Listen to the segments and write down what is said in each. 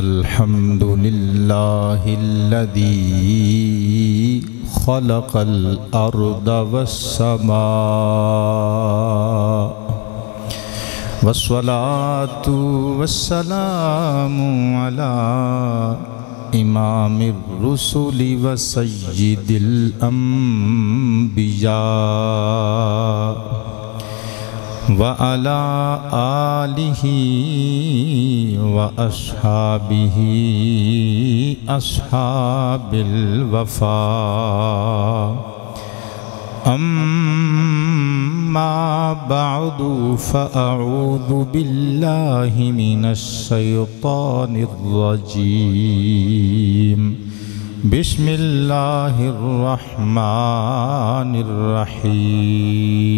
الحمد للہ الذی خلق الارض والسماء والصلاة والسلام علی امام الرسل وسید الانبیاء وعلى آلہ وأصحابہ أصحاب الوفا أما بعد فأعوذ بالله من الشيطان الرجيم بسم الله الرحمن الرحيم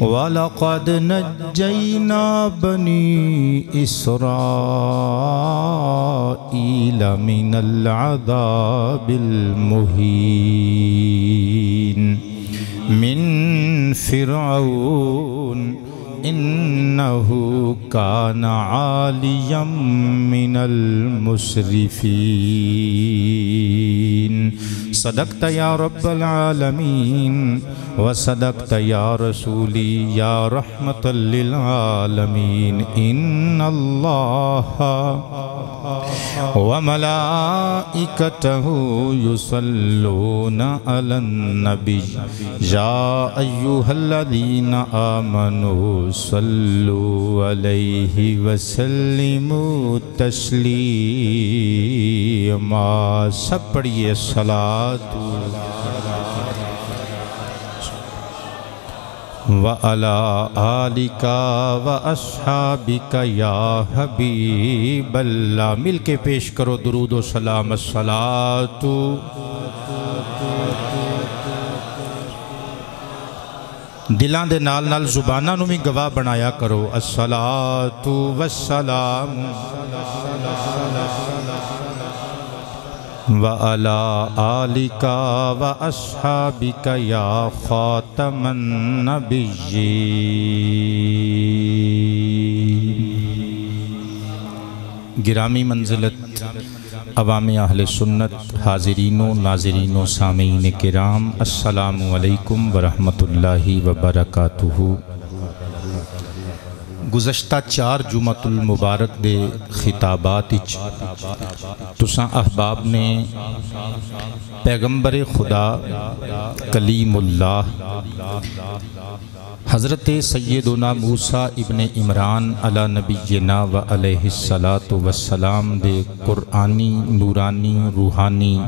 وَلَقَدْ نَجَّيْنَا بَنِي إِسْرَائِيلَ مِنَ الْعَذَابِ الْمُهِينِ مِنْ فِرْعَوْنَ إِنَّهُ كَانَ عَالِيًا مِنَ الْمُسْرِفِينَ صدقت یا رب العالمین وصدقت یا رسولی یا رحمت للعالمین ان اللہ وملائکتہ یصلون علی النبی یا ایہا الذین آمنوا صلوا علیہ وسلموا تسلیما سب پڑھئے صلاة وَعَلَىٰ آلِكَ وَأَصْحَابِكَ يَا حبیب اللہ مل کے پیش کرو درود و سلام الصلاة دلان دے نال نال زبانہ نو بھی گواہ بنایا کرو الصلاة والسلام وَعَلَىٰ آلِكَ وَأَصْحَابِكَ يَا خَاتَمَ النَّبِيِّينَ گرامی منزلت عوام اہل سنت حاضرین و ناظرین و سامعین کرام السلام علیکم ورحمۃ اللہ وبرکاتہ گزشتہ 4 جمعۃ المبارک دے خطابات تساں احباب نے پیغمبر خدا کلیم اللہ حضرت سیدنا موسیٰ ابن عمران علی نبینا و علیہ السلام دے قرآنی نورانی روحانی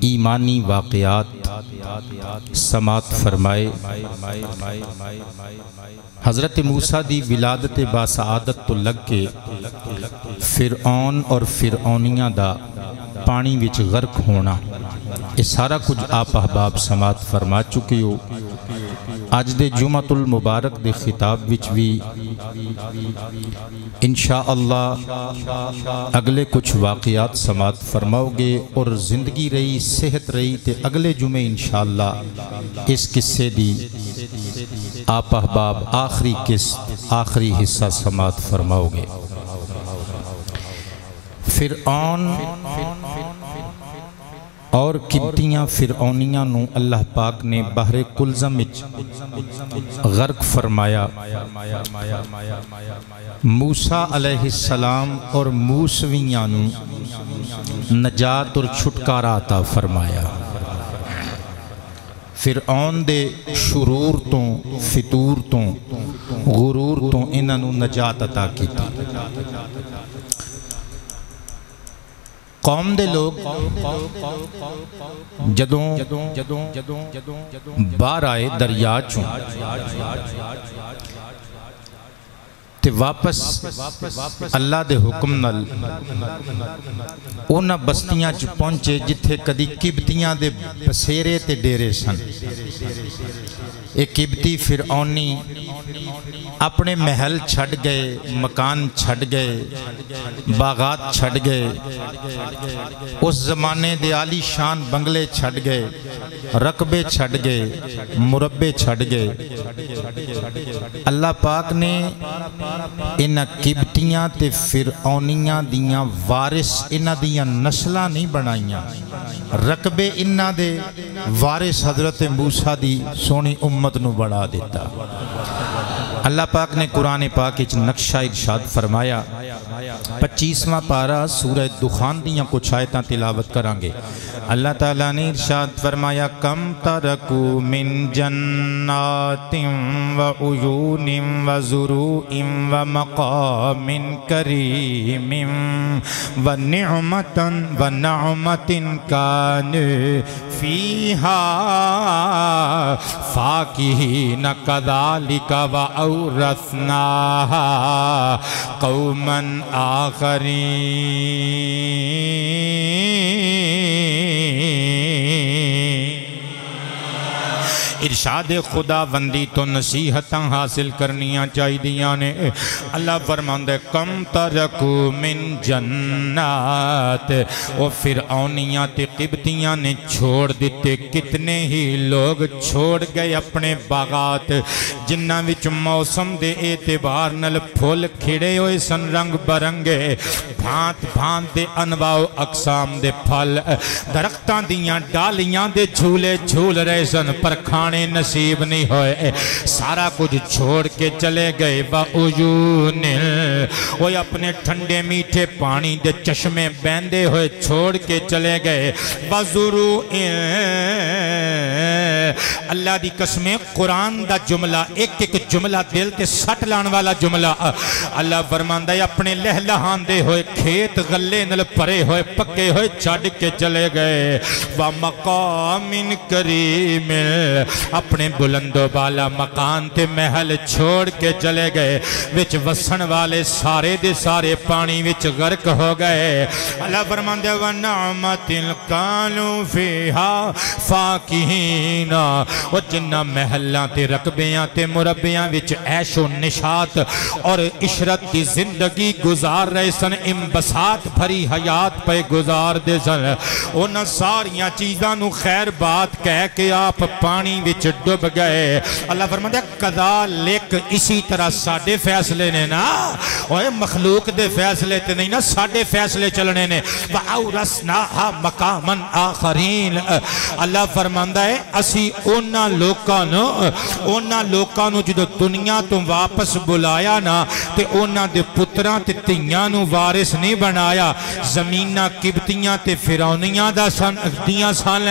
ایمانی واقعات سماعت فرمائے حضرت موسیٰ دی ولادت باسعادت تو لگ کے فرعون اور فرعونیاں دا پانی وچ غرق ہونا یہ سارا کچھ آپ احباب سماعت فرما چکے ہو آج دے جمعۃ المبارک دے خطاب وچ بھی انشاءاللہ اگلے کچھ واقعات سماعت فرماؤ گے اور زندگی رہی صحت رہی تے اگلے جمعے انشاءاللہ اس قصے دی آپ احباب آخری حصہ سماعت فرماؤ گے فرعون اور کتیاں فرعونیاں نو اللہ پاک نے بحر کلزم وچ غرق فرمایا موسیٰ علیہ السلام اور موسویاں نو نجات اور چھٹکارا عطا فرمایا فرعون دے شرور تو فتور تو غرور تو انہاں نو نجات عطا کیتی قوم دے لوگ جدوں باہر آئے دریا چوں تے واپس اللہ دے حکم نال اونا بستیاں چ پہنچے جتھے کدی قبطیاں دے بسیرے تے ڈیرے سن ایک قبطی فرعونی اپنے محل چھڑ گئے مکان چھڑ گئے باغات چھڑ گئے اس زمانے دے عالی شان بنگلے چھڑ گئے رقبے چھڑ گئے مربے چھڑ گئے اللہ پاک نے انہاں قبطیاں تے فرعونیاں دیاں وارث انہاں دیاں نسلاں نہیں بنائیاں، رقبے انہاں دے وارث حضرت موسیٰ دی سونی امت نو بڑھا دیتا۔ اللہ پاک نے قرآن پاک اچ نقشہ ارشاد فرمایا، 25واں پارہ سورہ دخان دیاں کچھ آیتاں تلاوت کرانگے۔ اللہ تعالیٰ نے ارشاد فرمایا، کم ترکو من جنات و عیون و زروع و مقام کریم و نعمت کان فیہا فاکہین کذالک و اورثناہا قوما آخرین۔ ارشاد خدا بندی تو نصیحتاں حاصل کرنیاں چاہی دیاں نے۔ اللہ فرماندے کم ترکو من جنات، او فرعونیاں تے قبطیاں نے چھوڑ دیتے، کتنے ہی لوگ چھوڑ گئے اپنے باغات جنہاں وچ موسم دے اعتبار نال پھول کھڑے ہوئے سن، رنگ برنگے بھانت بھانت دے انواع و اقسام دے پھل، درختاں دیاں ڈالیاں دے جھولے جھول رہے سن، پر کھانے نصیب نہیں ہوئے، سارا کچھ چھوڑ کے چلے گئے۔ وَعُیُونٍ، وہ اپنے ٹھنڈے میٹھے پانی دے چشمے بہندے ہوئے چھوڑ کے چلے گئے۔ وَزُرُوٍ، اللہ دی قسمیں قرآن دا جملہ ایک ایک جملہ دل تے سٹ لان والا جملہ اللہ فرماندہ ہے، اپنے لہلہان دے ہوئے کھیت غلے نل پرے ہوئے پکے ہوئے چھاڑ کے چلے گئے۔ وَمَقَامٍ کریم، اپنے بلند و بالا مکان تے محل چھوڑ کے چلے گئے، وچ وسن والے سارے دے سارے پانی وچ غرق ہو گئے۔ اللہ فرماندے وَنَعْمَتٍ كَانُوا فِيهَا فَاكِهِينَ، وہ جنہ محلہ تے رقبیاں تے مربیاں وچ عیش و نشات اور عشرت کی زندگی گزار رہے سن، انبساط بھری حیات پہ گزار دے سن، انہاں ساریاں چیزاں نو خیر بات کہہ کے آپ پانی وچ ڈب گئے۔ اللہ فرماتا ہے کذالک، اسی طرح ساڑے فیصلے نے نا، اوہ مخلوق دے فیصلے تے نہیں نا، ساڑے فیصلے چلنے نے۔ وَأَوْرَثْنَاهَا مَقَامًا آخَرِينَ، اللہ فرماتا ہے اسی انہاں لوکاں نو جدو دنیا تو واپس بلایا نا، تے انہاں دے پتراں تے تیاں نو وارث نہیں بنایا، زمینہ قبطیاں تے فرعونیاں دیاں سن،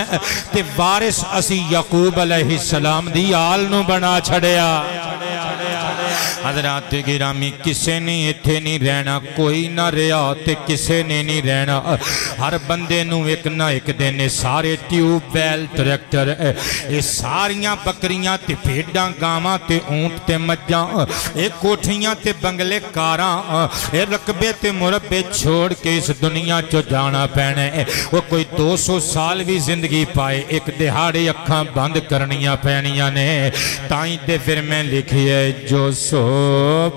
تے وارث اسی یعقوب علیہ السلام دی آل نو بنا چھڑیا۔ حضرات گرامی، کسے نے اتھے نہیں رہنا، کوئی نہ رہا تے کسے نے نہیں رہنا، ہر بندے نو ایک نہ ایک دینے سارے ٹیوب ویل ٹریکٹر، یہ ساریاں بکریاں تے بھیڈاں گاواں تے اونٹ تے مجھاں، ایک کوٹھیاں تے بنگلے کاراں، ایک رقبے تے مربے چھوڑ کے اس دنیا چو جانا پینے، وہ کوئی 200 سال بھی زندگی پائے، ایک دہاڑی اکھاں بند کرنیاں پینیاں نے۔ تائیں تے پھر میں لکھیے جو 100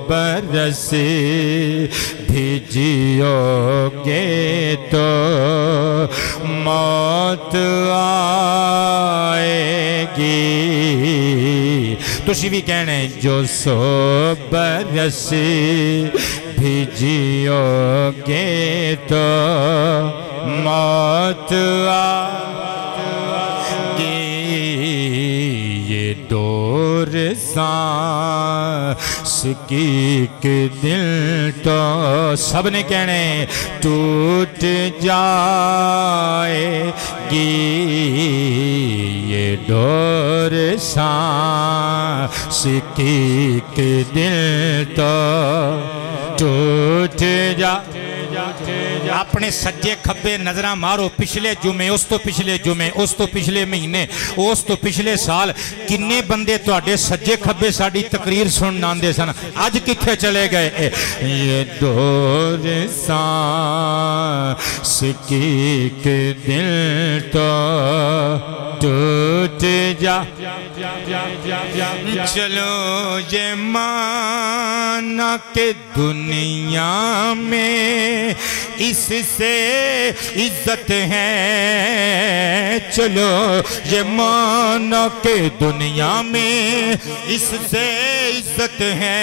برس بھی جیو گے تو موت آئے گی، تسی بھی کہنے جو 100 برس بھی جیو گے تو موت آئے گی، یہ دور سانس کی کہ دل تو سب نے کہنے ٹوٹ جائے گی، یہ دور سانس کی کہ دل تو ٹوٹ جائے۔ اپنے سجے کھبے نظرہ مارو، پچھلے جمعے، اس تو پچھلے جمعے، اس تو پچھلے مہینے، اس تو پچھلے سال کنے بندے تو آڈے سجے کھبے ساڑی تقریر سننان دے سن، آج کتھے چلے گئے؟ یہ دور سانس کی کہ دل تو ٹوٹ جا، چلو یہ مانا کہ دنیا میں اس سے عزت ہے، چلو یہ مانا کہ دنیا میں اس سے عزت ہے،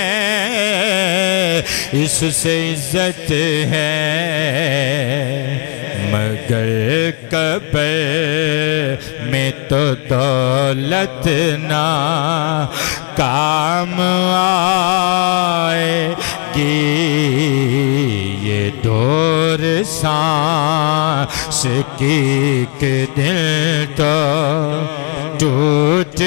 اس سے عزت ہے مگر قبر میں تو دولت نہ کام آئے گی یہ دور سانس کی کہ دل تو ٹوٹ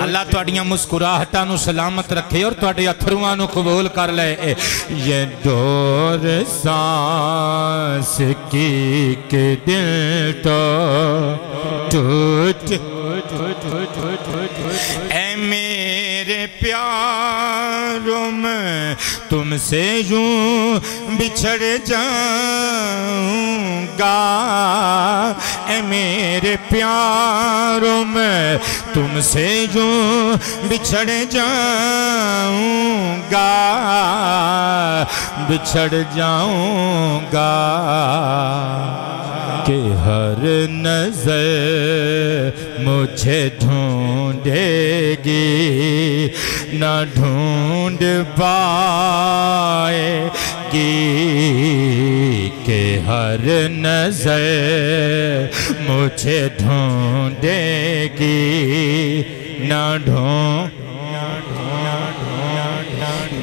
اللہ تواڈیاں مسکراہٹاں نو سلامت رکھے اور تواڈے اتھرواں نو قبول کر لے یہ دور سانس کی کہ دل تو ٹوٹ اے میرے پیاروں میں تم سے یوں بچھڑ جاؤں گا اے میرے پیاروں میں تم سے یوں بچھڑ جاؤں گا بچھڑ جاؤں گا کہ ہر نظر مجھے ڈھونڈے گی نہ ڈھونڈ پائے گی کہ ہر نظر مجھے ڈھونڈے گی نہ ڈھونڈ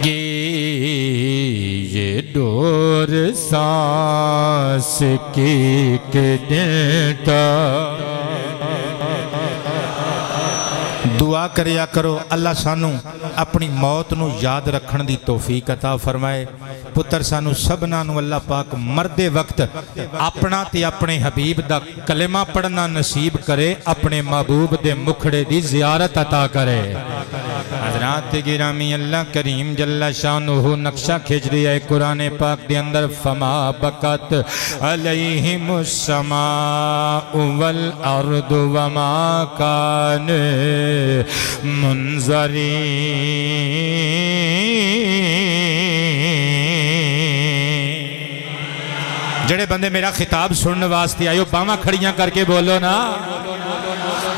گی یہ ڈور سانس کی کہ دیتا دعا کریا کرو اللہ سانو اپنی موت نو یاد رکھن دی توفیق عطا فرمائے پتر سانو سبنا نو اللہ پاک مرد وقت اپنا تے اپنے حبیب دا کلمہ پڑھنا نصیب کرے اپنے محبوب دے مکھڑے دی زیارت عطا کرے حضرات گرامی اللہ کریم جل شانہ نقشہ کھچ دیا ہے قرآن پاک دے اندر فما بکت علیہم السماء والارض وما کان منظرین جڑے بندے میرا خطاب سننے واسطے آئیو باواں کھڑیاں کر کے بولو نا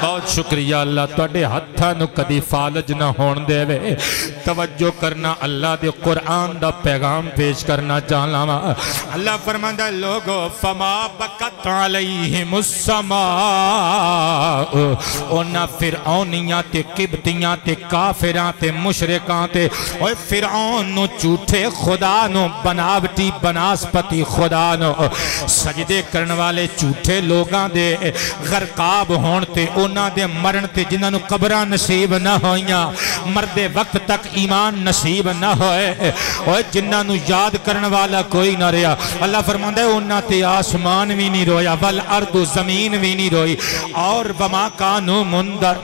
بہت شکریہ اللہ توڑے ہتھاں نو کدی فالج نہ ہون دے وے توجہ کرنا اللہ دے قرآن دا پیغام پیش کرنا چاہلا وا اللہ فرماندہ لوگو فما بکت علیہم السماء اونا فرعونیاں تے قبطیاں تے کافراں تے مشرکاں تے اوہ فرعون نو جھوٹے خدا نو بناوٹی بناسپتی خدا نو سجدے کرن والے جھوٹے لوگاں دے غرقاب ہون تے اونا دے مرن تے جنہاں نو قبرہ نصیب نہ ہوئیاں مرد وقت تک ایمان نصیب نہ ہوئے اور جنہاں نو یاد کرن والا کوئی نہ رہا اللہ فرماندہ ہے اونا تے آسمان بھی نہیں رویا والارض زمین بھی نہیں روئی اور وما کانو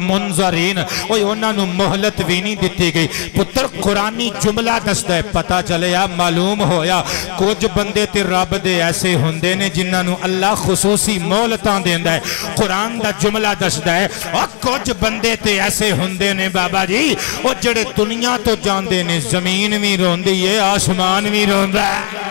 منظرین اونا نو محلت بھی نہیں دیتی گئی پتر قرآنی جملہ دستا ہے پتا چلے یا معلوم ہویا کچھ بندے تے رب دے ایسے ہوندے نے جنہاں نو اللہ خصوصی مولتاں دیندہ ہے قرآن دا جملہ دستا ہے اور کچھ بندے تے ایسے ہوندے نے بابا جی وہ جڑے دنیا تو جاندے نے زمین بھی روندی ہے آسمان بھی روندہ ہے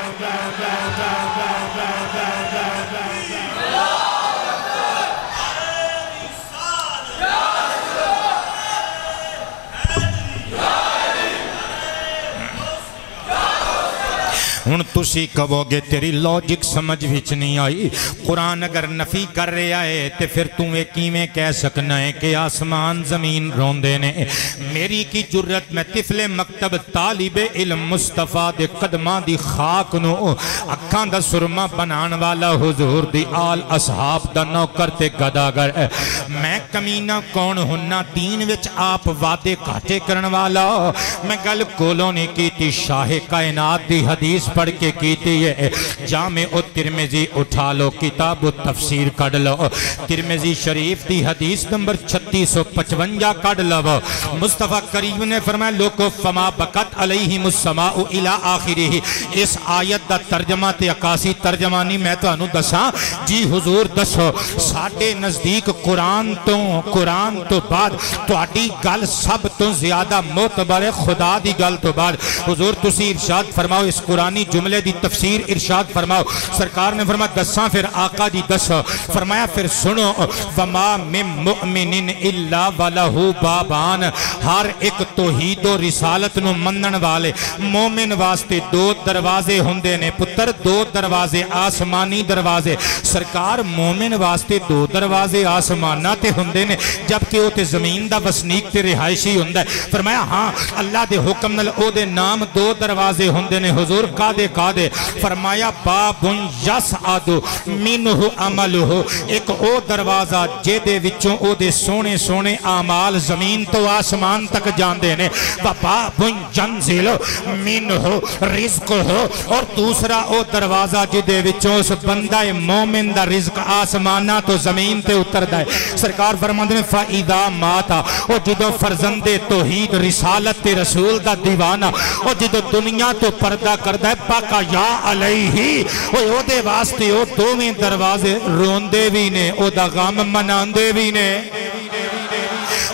ہن تسی کہو گے تیری لوجک سمجھ وچ نہیں آئی قرآن اگر نفی کر رہا ہے تے پھر تم ایک میں کہہ سکنا ہے کہ آسمان زمین روندے نے میری کی جرت میں طفل مکتب طالب علم مصطفیٰ دے قدمہ دی خاک نو اکھاں دا سرما بنان والا حضور دی آل اصحاب دا نوکر تے گداگر میں کمینہ کون ہننا دین وچ آپ وعدے کاٹے کرن والا میں گل کولوں نے کی تی شاہ کائنات دی حدیث پڑھ کے کیتی ہے جامع ترمذی اٹھا لو کتاب تفسیر کڑ لو ترمذی شریف دی حدیث نمبر 3655 کڑ لو مصطفیٰ کریم نے فرمایا لوکو فما بکت علیہم السماء الى آخری اس آیت دا ترجمہ تے اکاسی ترجمہ نہیں میں تو انو دساں جی حضور دسو ساڑھے نزدیک قرآن تو بعد تو آڈی گل سب تو زیادہ معتبر ہے خدا دی گل تو بعد حضور تسی ارشاد فرماؤ اس قرآنی جملے دی تفسیر ارشاد فرماؤ سرکار نے فرمایا دساں پھر آقا دی دساں فرمایا پھر سنو وما من مؤمن الا ولہ بابان ہر ایک توحید و رسالت نو منن والے مومن واسطے دو دروازے ہوندے نے پتر دو دروازے آسمانی دروازے سرکار مومن واسطے دو دروازے آسمانہ تے ہوندے نے جبکہ وہ تے زمین دا وسنیک تے رہائشی ہوندہ ہے فرمایا ہاں اللہ دے حکم نال او دے نام دو دروازے ہوندے نے حضور کادے فرمایا باب یسعد منہ عملہ ایک او دروازہ جے دے وچوں او دے سونے سونے اعمال زمین تو آسمان تک جاندے نے باب ینزل منہ رزق ہو اور دوسرا او دروازہ جے دے وچوں اس بندہ مومن دا رزق آسمانہ تو زمین تے اتردہ ہے سرکار فرماندے نے فَإِذَا مَاتَ او جدو فرزند توحید رسالت تے رسول دا دیوانہ او جدو دنیا تو پردہ کردہ ہے پاکا یا علیہی او دے واسطے او دوویں دروازے روندے بھی نے او دا غم مناندے بھی نے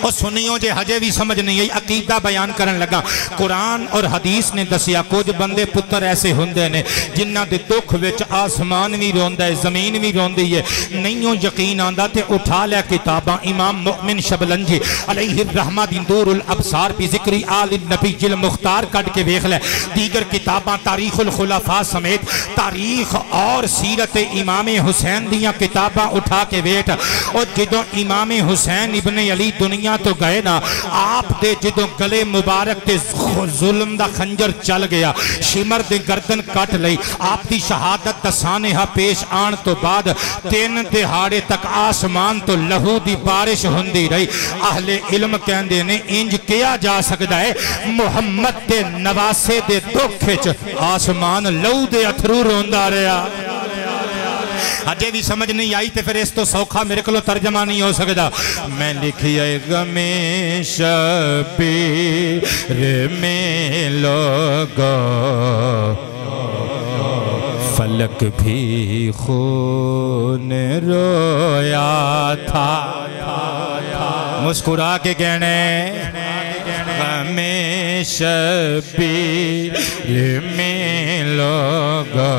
اور سنیوں جے ہجے بھی سمجھ نہیں ہے عقیدہ بیان کرن لگا قرآن اور حدیث نے دسیا کچھ بندے پتر ایسے ہوندے نے جنہ دے دکھ وچ آسمان بھی روندہ ہے زمین بھی روندی ہے نہیوں یقین آندہ تے اٹھا لیا کتاباں امام مؤمن شبلنجی علیہ الرحمہ دور الابصار بھی ذکری آل النبی جل مختار کٹ کے ویخ لے دیگر کتاباں تاریخ الخلفاء سمیت تاریخ اور سیرت امام حسین دیاں کتاباں اٹھا کے ویٹ اور جدو امام حسین ابن علی دنیا تو گئے نا آپ دے جدو گلے مبارک تے ظلم دا خنجر چل گیا شمر دے گردن کٹ لئی آپ دی شہادت دا سانحہ پیش آن تو بعد 3 دہاڑے تک آسمان تو لہو دی بارش ہوندی رہی اہل علم کہندے نے انج کیا جا سکتا ہے محمد دے نواسے دے دکھچ آسمان لہو دے اتھرو روندا رہا اجے بھی سمجھ نہیں آئی تے پھر اس تو سوکھا میرے کو ترجمہ نہیں ہو سکتا میں لکھی ہے غم شبیر میں لوگو فلک بھی خون رویا تھا مسکرا کے کہنے غم شبیر میں لوگو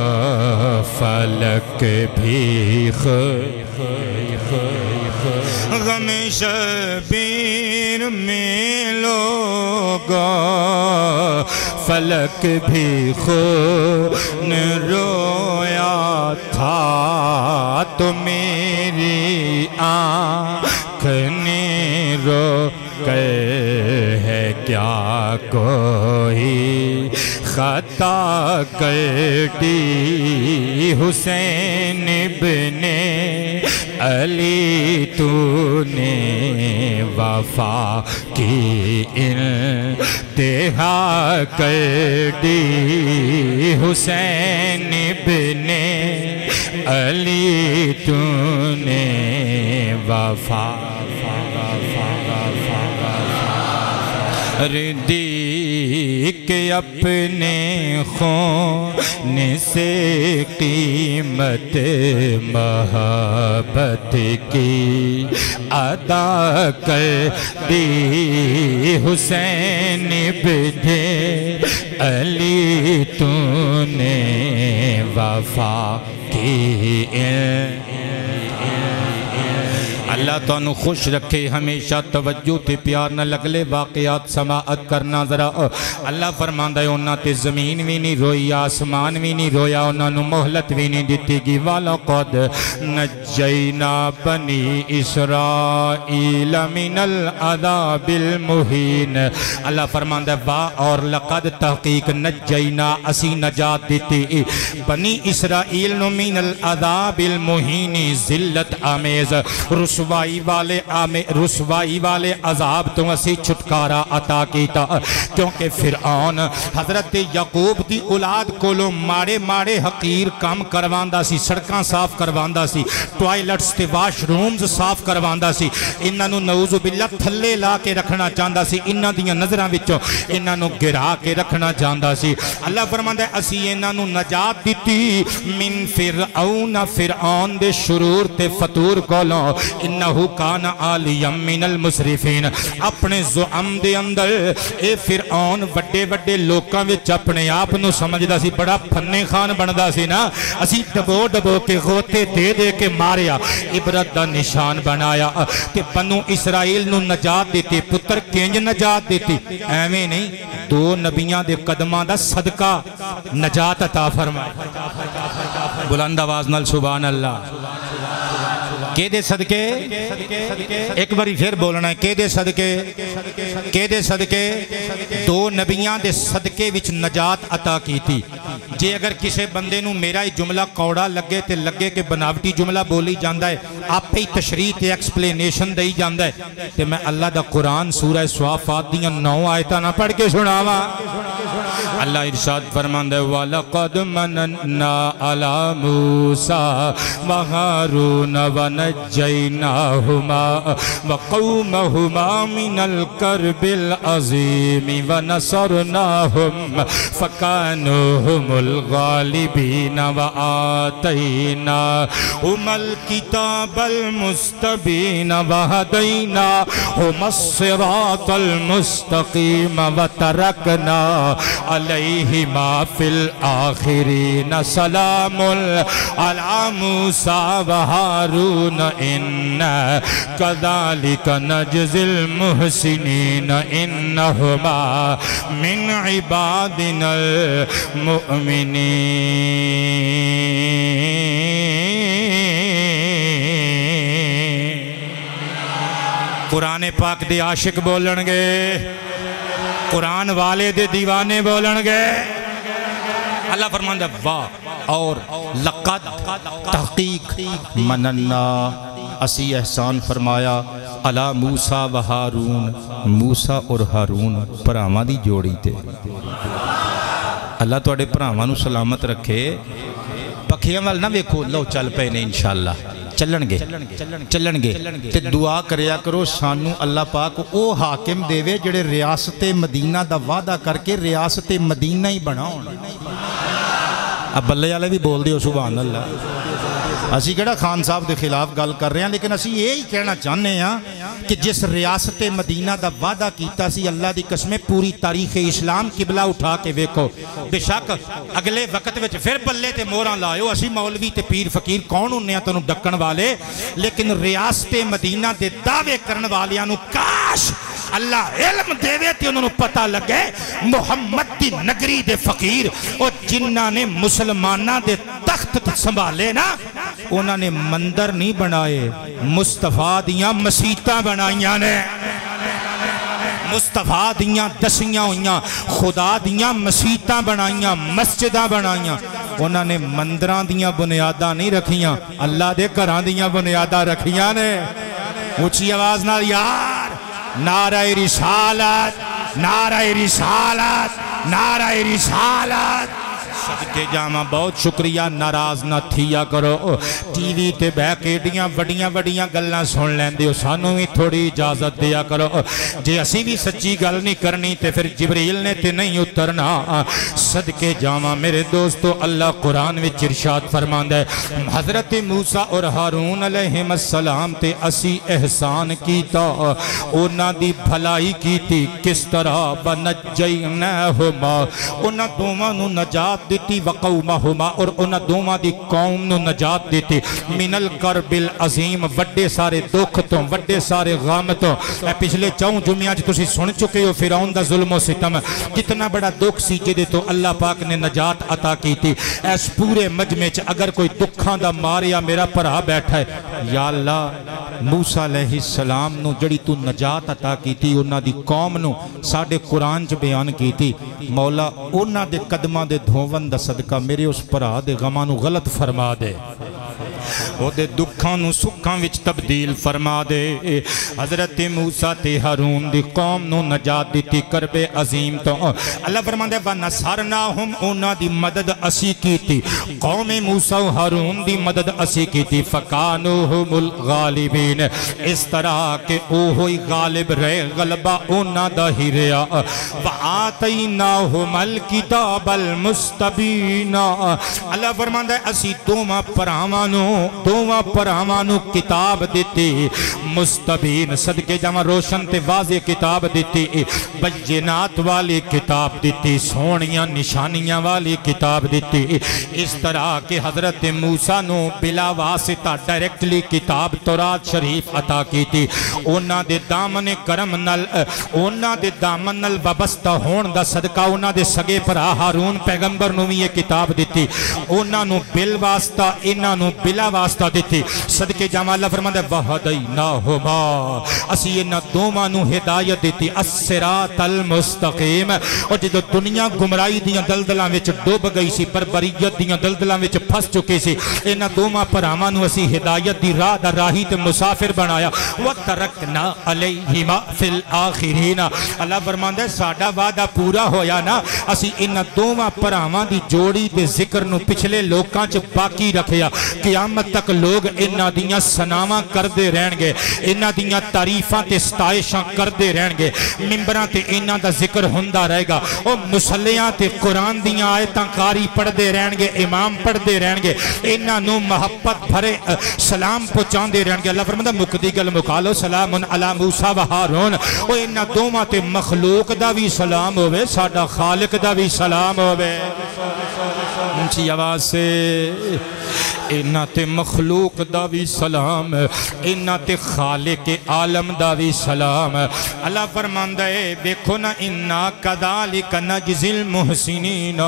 فلک بھی غم شبیر میں لوگا فلک بھی خون رویا تھا تو میری آنکھ نے رو گئے ہے کیا کوئی خطا کر دی حسین ابن علی تو نے وفا کی انتہا کر دی حسین ابن علی تو نے وفا دی کہ اپنے خون سے قیمت محبت کی ادا کر دی حسین ابن علی تو نے وفا کی اللہ تو انہوں خوش رکھے ہمیشہ توجہ تے پیار نہ لگلے واقعات سماعت کرنا ذرا اللہ فرماندہ ہے انہاں تے زمین بھی نہیں روئی آسمان بھی نہیں رویا انہاں نو محلت بھی نہیں دیتی گی وَلَقَدْ نَجَّيْنَا بَنِي إِسْرَائِيلَ مِنَ الْعَذَابِ الْمُحِينَ اللہ فرماندہ ہے با اور لقد تحقیق نجینا اسی نجات دیتی بنی اسرائیل نو من العذاب المحین ذلت آمیز رسوائی والے عذاب تو اسی چھٹکارا عطا کیتا کیونکہ فرعون حضرت یعقوب دی اولاد کولو ماڑے ماڑے حقیر کام کرواندہ سی سڑکاں صاف کرواندہ سی ٹوائلٹس تے واش رومز صاف کرواندہ سی انہاں نو نعوذ باللہ تھلے لا کے رکھنا چاہندہ سی انہاں دیاں نظران وچوں انہاں نو گرا کے رکھنا چاہندہ سی اللہ فرماندہ ہے اسی انہاں نو نجات دیتی من فرعون دے شرور تے فتور کولوں انہاں انہو کان عالیم من المسرفین اپنے زعم دے اندر اے فرعون وڈے وڈے لوکاں وچ اپنے آپ نو سمجھدا سی بڑا پھنے خان بندا سی نا اسی ڈبو ڈبو کے غوطے دے دے کے ماریا عبرت دا نشان بنایا کہ بنو اسرائیل نو نجات دیتی پتر کینج نجات دیتی ایویں نہیں دو نبیاں دے قدماں دا صدقہ نجات عطا فرمائے بلند آواز نال سبحان اللہ کہ دے صدقے ایک باری پھر بولنا ہے کہ دے صدقے دو نبیاں دے صدقے وچ نجات عطا کی تھی جے اگر کسے بندے نو میرا ہی جملہ کوڑا لگے تے لگے کہ بناوٹی جملہ بولی جاندہ ہے آپ ہی تشریح تے ایکسپلینیشن دئی جاندہ ہے تے میں اللہ دا قرآن سورہ صافات دیاں 9 آیتاں نہ پڑھ کے سناواں اللہ ارشاد فرماندہ ہے وَلَقَدْ مَنَنَّا عَلَى مُوسَى وَهَارُونَ وَنَجَّيْنَاهُمَا وَقَوْمَهُمَا مِنَ الْكَرْبِ الْعَظِيمِ وَنَصَرْنَاهُمْ فَكَانُوا هُمُ الْغَالِبِينَ وَآتَيْنَاهُمَا الْكِتَابَ الْمُسْتَبِينَ وَهَدَيْنَاهُمَا الصِّرَاطَ الْمُسْتَقِيمَ وَتَرَكْنَا عَلَيْهِمَا فِي الْآخِرِينَ سَلَامٌ عَلَى مُوسَى وَهَارُونَ إِنَّا كَذَلِكَ نَجْزِي الْمُحْسِنِينَ إِنَّهُمَا مِنْ عِبَادِنَا الْمُؤْمِنِينَ قرآن پاک دے عاشق بولن گے قرآن والے دے دیوانے بولن گے اللہ فرماندہ واہ اور لقد تحقیق مننا اسی احسان فرمایا علی موسیٰ و ہارون موسیٰ اور ہارون پراواں دی جوڑی تے اللہ توڑے پراواں نو سلامت رکھے پکھیاں وال نہ ویکھو لو چل پے نے انشاءاللہ چلن گے تے دعا کریا کرو سانو اللہ پاک او حاکم دیوے جڑے ریاست مدینہ دا وعدہ کر کے ریاست مدینہ ہی بناؤں اب بلے والے بھی بول دیو سبحان اللہ اسی کہڑا خان صاحب دے خلاف گل کر رہے ہیں لیکن اسی یہی کہنا چاہنے ہیں کہ جس ریاست مدینہ دا وعدہ کیتا سی اللہ دی قسمیں پوری تاریخ اسلام قبلہ اٹھا کے ویکھو بے شک اگلے وقت وچ پھر بلے تے موراں لائیو اسی مولوی تے پیر فقیر کون ہونے ہیں تنوں ڈکن والے لیکن ریاست مدینہ دے دعوے کرن والیاں نو کاش اللہ علم دے تے انہوں پتہ لگے محمد دی نگری دے فقیر اور جنہ نے مسلمانہ دے تخت سنبھالے نا انہوں نے مندر نہیں بنائے مصطفیٰ دیاں مسیتاں بنائیاں نے مصطفیٰ دیاں دسیاں ہویاں خدا دیاں مسیتاں بنائیاں مسجداں بنائیاں انہوں نے مندران دیاں بنیاداں نہیں رکھیاں اللہ دے گھران دیاں بنیاداں رکھیاں نے اونچی آواز نال یار نعرہ رسالت نعرہ رسالت نعرہ رسالت صدقے جامع بہت شکریہ ناراض نہ تھیا کرو ٹی وی تے بہ کے ڈیاں وڈیاں گلاں سن لیندے ہو سانو بھی تھوڑی اجازت دیا کرو جے اسی بھی سچی گل نہیں کرنی تے پھر جبریل نے تے نہیں اترنا صدقے جامع میرے دوستو اللہ قرآن وچ ارشاد فرماندا ہے حضرت موسیٰ اور ہارون علیہ السلام تے اسی احسان کیتا انہاں دی بھلائی کیتی کس طرح بنجیناہما انہاں دوواں نو نجات دیتی وقومہما اور انہاں دوواں دی قوم نو نجات دیتی من الکرب العظیم وڈے سارے دکھ تو وڈے سارے غم تو پچھلے 4 جمعیاں جی تسی سن چکے ہو فرعون دا ظلم و ستم کتنا بڑا دکھ سی جدے تو اللہ پاک نے نجات عطا کی تھی اس پورے مجمع چ اگر کوئی دکھاں دا ماریا میرا پرا بیٹھا ہے یا اللہ موسیٰ علیہ السلام نو جڑی تو نجات عطا کی تھی انہاں دی قوم نو ساڑھے قرآن چ بیان کی تھی مولا انہاں دے قدماں دے دھوون دا صدقہ میرے اس پرا دے غماں نو غلط فرما دے او دے دکھاں نو سکھاں وچ تبدیل فرما دے حضرت موسیٰ تے ہارون دی قوم نو نجات دیتی کرب عظیم تو اللہ فرماندے وَنَصَرْنَاهُمْ انہاں دی مدد اسی کی تھی قوم موسیٰ و ہارون دی مدد اسی کی تھی فَكَانُوهُمُ الْغَالِبِينَ اس طرح کہ او ہوئی غالب رہے غلبہ انہاں دا ہی رہا وَآتَيْنَاهُمَ الْكِتَابَ الْمُسْتَبِينَ اللہ فرماندے اسی دوما پرامانو دوواں پراواں نو کتاب دیتی مستبین صدقے جاواں روشن تے واضح کتاب دیتی بینات والی کتاب دیتی سونیاں نشانیاں والی کتاب دیتی اس طرح کہ حضرت موسیٰ نو بلا واسطہ ڈائریکٹلی کتاب تورات شریف عطا کی تھی اونا دے دامن کرم نل اونا دے دامن نل وابستہ ہون دا صدقہ اونا دے سگے پر ہارون پیغمبر نو یہ کتاب دیتی اونا نو بل واسطہ اینا نو بلا واسطہ دیتی صدقے جامع اللہ فرماندہ وَهَدَيْنَاهُمَا اسی اینا دوما نو ہدایت دیتی الصراط المستقیم اور جدو دنیا گمرائی دیاں دلدلاں وچ ڈوب گئی سی بربریت دیاں دلدلاں وچ پھس چکے سی اینا دوما پراواں نو اسی ہدایت دی راہ دا راہی تے مسافر بنایا وَتَرَكْنَا عَلَيْهِمَا فِي الْآخِرِينَ اللہ فرماندہ ساڈا وعدہ پورا ہویا نا اسی اینا دوما پراواں دی جوڑی دے ذکر نو پچھلے لوکاں چ باقی رکھیا قیامت تک لوگ انہاں دیاں سناواں کردے رہن گے انہاں دیاں تعریفاں تے ستائشاں کردے رہن گے منبراں تے انہاں دا ذکر ہوندا رہے گا او مصلیاں تے قرآن دیاں آیتاں قاری پڑھدے رہن گے امام پڑھدے رہن گے انہاں نو محبت بھرے سلام پہنچاندے رہن گے اللہ فرماتا مکدی گل مکالو سلام علی موسیٰ و ہارون او انہاں دوواں تے مخلوق دا بھی سلام ہوئے ساڈا خالق دا بھی سلام ہوئے اونچی آواز سے اینا تے مخلوق دا بھی سلام اینا تے خالق عالم دا بھی سلام اللہ فرماندہ ہے دیکھو نا انا کذالک نجزی المحسنین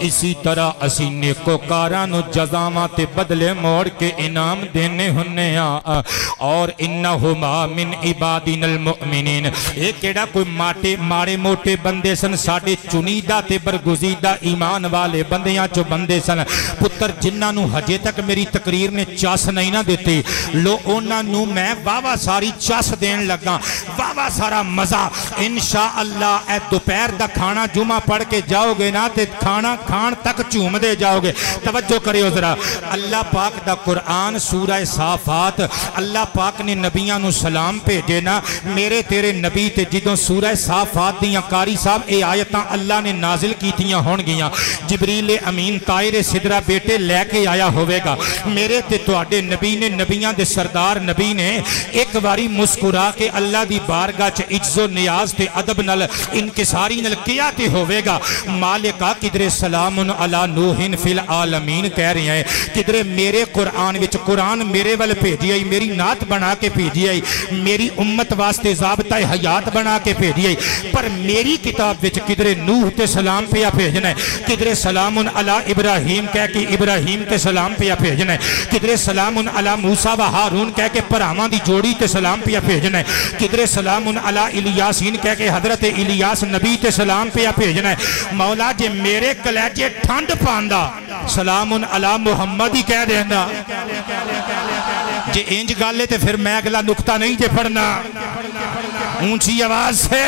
اسی طرح اسی نیکو کارانو جزاواں تے بدلے موڑ کے انعام دینے ہونے اور انہما من عبادین المؤمنین ایک کیڑا کوئی ماڑے موٹے بندے سن ساڑے چنیدہ تے برگزیدہ ایمان والے بندیاں چو بندے سن پتر جنہ نو حجے تک میری تقریر نے چاس نہیں نہ دیتے لو اونا نو میں واوا ساری چاس دین لگا واوا سارا مزہ انشاءاللہ اے دوپہر دا کھانا جمعہ پڑھ کے جاؤ گے نا تے کھانا کھان تک چوم دے جاؤ گے توجہ کریو ذرا اللہ پاک دا قرآن سورہ صافات اللہ پاک نے نبیاں نو سلام بھیجے نا میرے تیرے نبی تے جدوں سورہ صافات دیاں قاری صاحب اے آیتاں اللہ نے نازل کیتیاں ہون گیاں جبریل امین طائر صدرہ بیٹے لے کے آیا ہوئے گا میرے تے تواڈے نبی نے نبیاں دے سردار نبی نے ایک باری مسکرا کے اللہ دی بارگاہ چ عجز و نیاز تے ادب نل انکساری نل کیا تے ہوئے گا مالکہ کدرے سلام علی نوح فی العالمین کہہ رہے ہیں کدرے میرے قرآن وچ قرآن میرے ول بھیجی آئی میری نعت بنا کے بھیجی آئی میری امت واسطے ضابطہ حیات بنا کے بھیجی آئی پر میری کتاب وچ کدرے نوح تے سلام پیا بھیجنا ہے کدرے سلام علی ابراہیم کہہ کے ابراہیم تے سلام پیا بھیجنا ہے کدرے سلام علی موسیٰ و ہارون کہہ کے پراواں دی جوڑی تے سلام پیا بھیجنا ہے کدرے سلام علی الیاسین کہہ کے حضرت الیاس نبی تے سلام پیا بھیجنا ہے مولا جے میرے کلیجے ٹھنڈ پاندا سلام علی محمد ہی کہہ دینا جے انج گالے تے پھر میں اگلا نکتہ نہیں جے پڑھنا اونچی آواز سے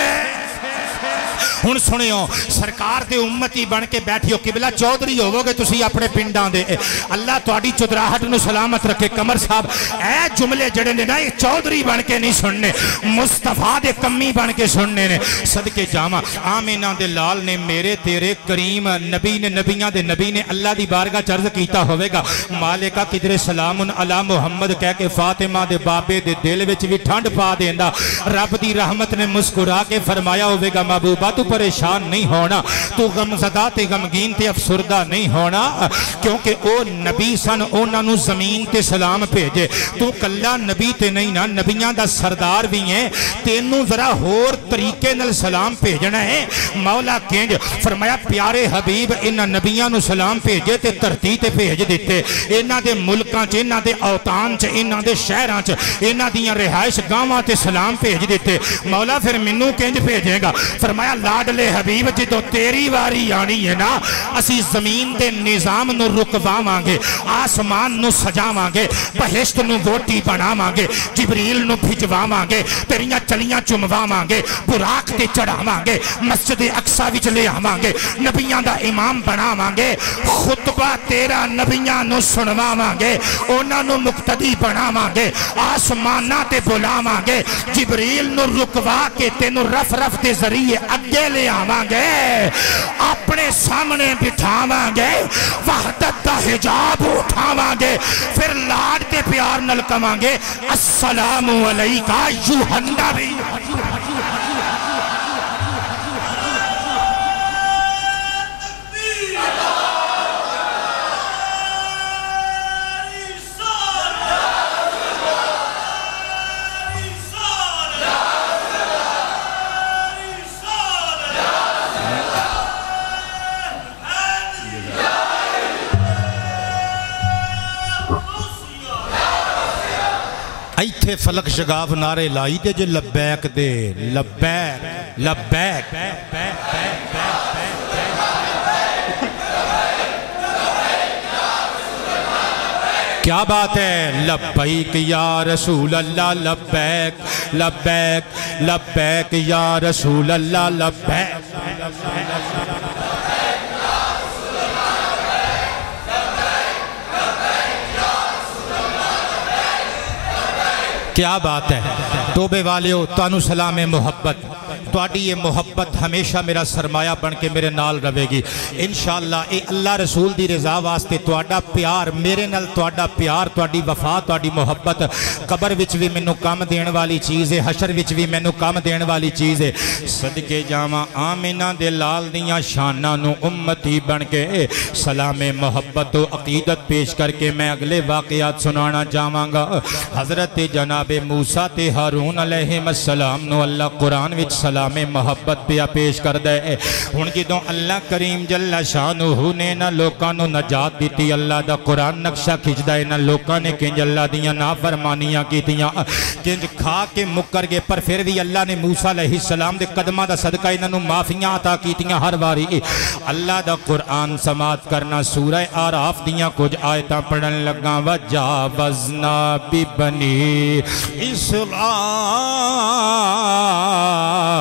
ہن سنیو سرکار دے امتی بن کے بیٹھیو قبلہ چودھری ہوو گے تسی اپنے پنڈاں دے اللہ تواڈی چودراہٹ نو سلامت رکھے قمر صاحب اے جملے جڑے نے نا چودھری بن کے نہیں سننے مصطفیٰ دے کمی بن کے سننے نے صدقے جاواں آمینہ دے لال نے میرے تیرے کریم نبی نے نبیاں دے نبی نے اللہ دی بارگاہ چرز کیتا ہوئے گا مالکہ کدرے سلام علی محمد کہہ کے فاطمہ دے بابے دے دل وچ بھی ٹھنڈ پا دیندا رب دی رحمت نے مسکرا کے فرمایا ہوئے گا محبوبہ تو پریشان نہیں ہونا تو غمزدہ تے غمگین تے افسردہ نہیں ہونا کیونکہ او نبی سن اونا نو زمین تے سلام بھیجے تو کلہ نبی تے نہیں نا نبیاں دا سردار بھی ہیں تینوں ذرا ہور طریقے نل سلام بھیجنا ہے مولا کینج فرمایا پیارے حبیب انہاں نبیاں نو سلام بھیجے تے ترتی تے بھیج دیتے انہاں دے ملکاں چ انہاں دے اوطان چ انہاں دے شہراں چ انہاں دیاں رہائش گاواں تے سلام بھیج دیتے مولا پھر منوں کینج بھیجے گا فرمایا لاڈلے حبیب جدو تیری واری آنی ہے نا اسی زمین دے نظام نو رکوا مانگے آسمان نو سجا مانگے بہشت نو ووٹی بنا مانگے جبریل نو بھجوا مانگے تیریاں چلیاں چموا مانگے براق تے چڑھا مانگے مسجد اقصی وچ لے آوانگے نبیاں دا امام بنا مانگے خطبہ تیرا نبیاں نو سنوا مانگے اونا نو مقتدی بنا مانگے آسمانہ تے بلا مانگے جبریل نو رکوا کے تینو رف رف تے ذریعے اگے لے آوانگے اپنے اپنے سامنے بٹھاواں گے وحدت دا حجاب اٹھاواں گے پھر لاڈ تے پیار نال کہاں گے السلام علیکہ یوحنا بھی ایتھے فلک شگاف نعرے لائی تے جو لبیک دے لبیک لبیک کیا بات ہے لبیک یا رسول اللہ لبیک لبیک لبیک یا رسول اللہ لبیک کیا بات ہے توبے والیو تانو سلام محبت تواڈی یہ محبت ہمیشہ میرا سرمایہ بن کے میرے نال رہے گی انشاءاللہ اے اللہ رسول دی رضا واسطے تواڈا پیار میرے نال تواڈا پیار تواڈی وفا تواڈی محبت قبر وچ بھی مینوں کم دین والی چیز ہے حشر وچ بھی مینوں کم دین والی چیز ہے صدقے جاواں آمنہ دے لال دیاں شاناں نو امتی بن کے سلام محبت و عقیدت پیش کر کے میں اگلے واقعات سنانا جاواں گا حضرت جناب موسیٰ تے ہارون علیہ السلام نو اللہ قرآن وچ سلام محبت پیا پیش کر دے ہن جدوں اللہ کریم جل شانہ نے نہ لوکاں نو نجات دیتی اللہ دا قرآن نقشہ کھچ دے نہ لوکاں نے کنج اللہ دیاں نافرمانیاں کیتیاں کنج کھا کے مکر گئے پر پھر بھی اللہ نے موسیٰ علیہ السلام دے قدمہ دا صدقہ انہاں نو معافیاں عطا کیتیاں ہر واری اللہ دا قرآن سماعت کرنا سورہ آراف دیاں کچھ آیتاں پڑھن لگا وجاوزنا ببنی اسرائیل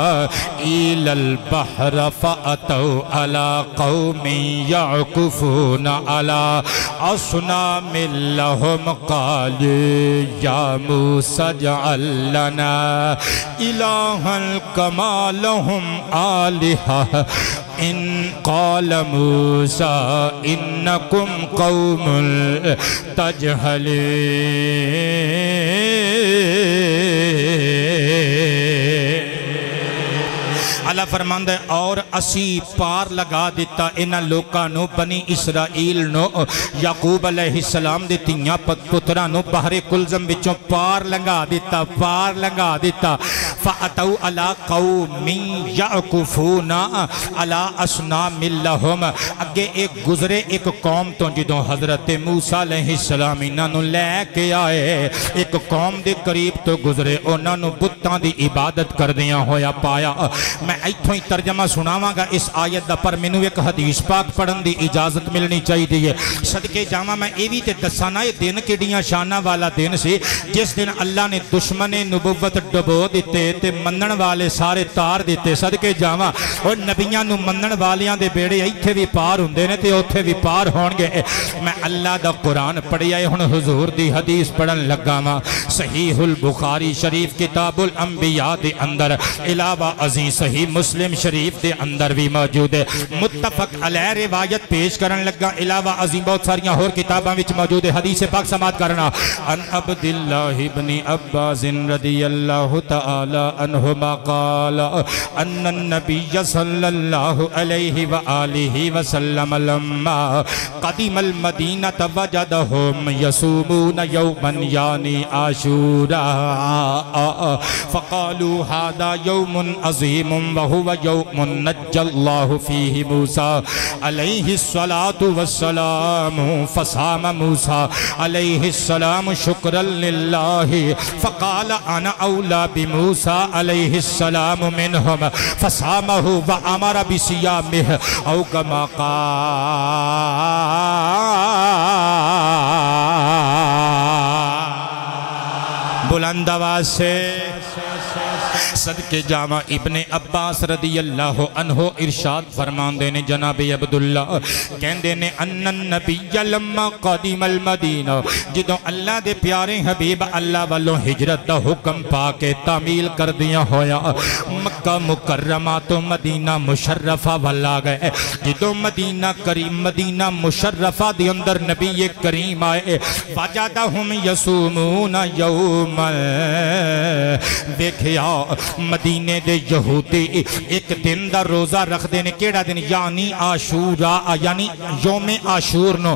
إلى البحر فأتوا على قوم يعكفون على أصنام لهم قالوا يا موسى اجعل لنا إلها كما لهم آلهة إن قال موسى إنكم قوم تجهلون اللہ فرماندہ ہے اور اسی پار لگا دیتا انہ لوکاں نو بنی اسرائیل نو یعقوب علیہ السلام دی تیاں پترہ نو بحر کلزم بچوں پار لگا دیتا فَأَتَوْا عَلَىٰ قَوْمٍ يَعْكُفُونَ عَلَىٰ أَصْنَامٍ لَهُمْ اگے ایک گزرے ایک قوم تو جدوں حضرت موسیٰ علیہ السلام انہاں نو لے کے آئے ایک قوم دے قریب تو گزرے انہاں نو بتاں دی عبادت کر دیاں ہویا پایا میں ایتھوں ہی ترجمہ سناواں گا اس آیت دا پر مینوں ایک حدیث پاک پڑھن دی اجازت ملنی چاہی دی ہے صدقے جاواں میں ایوی تے دسانا یہ دن کیڑیاں شانہ والا دن سی جس دن اللہ نے دشمن نبوت ڈبو دیتے تے منن والے سارے تار دیتے صدقے جاواں اور نبیاں نو منن والیاں دے بیڑے ایتھے بھی پار ہوندے نے تے اوتھے بھی پار ہون گے میں اللہ دا قرآن پڑھیا ہے ہن حضور دی حدیث پڑھن لگا وا صحیح البخاری شریف کتاب الانبیاء دے اندر علاوہ عظیم صحیح مسلم شریف دے اندر بھی موجود ہے متفق علیہ روایت پیش کرن لگا علاوہ عظیم بہت ساریاں اور کتاباں وچ موجود ہے حدیث پاک سماعت کرنا ان عبداللہ ابن عباس رضی اللہ تعالی عنہما قال ان النبی صلی اللہ علیہ وآلہ وسلم لما قدم المدینہ وجدہم یصومون یوما یعنی عاشوراء فقالوا هذا یوم عظیم وهو يوم نجى الله فيه موسى عليه الصلاة والسلام فصام موسى عليه السلام شكرا لله فقال أنا أولى بموسى عليه السلام منهم فصامه وأمر بصيامه أو كما قال بلند آواز سے صدقے جاواں ابن عباس رضی اللہ عنہ ارشاد فرماندے نے جناب عبداللہ کہندے نے ان النبی لما قدم المدینہ جدوں اللہ دے پیارے حبیب اللہ والوں ہجرت دا حکم پا کے تعمیل کر دیا ہویا مکہ مکرمہ تو مدینہ مشرفہ والا گئے جدوں مدینہ مشرفہ دی اندر نبی کریم آئے وجدہم یصومون یوم دیکھیا مدینے دے یہودی ایک دن دا روزہ رکھ دینے کیڑا دن یعنی عاشورا یعنی یوم عاشور نو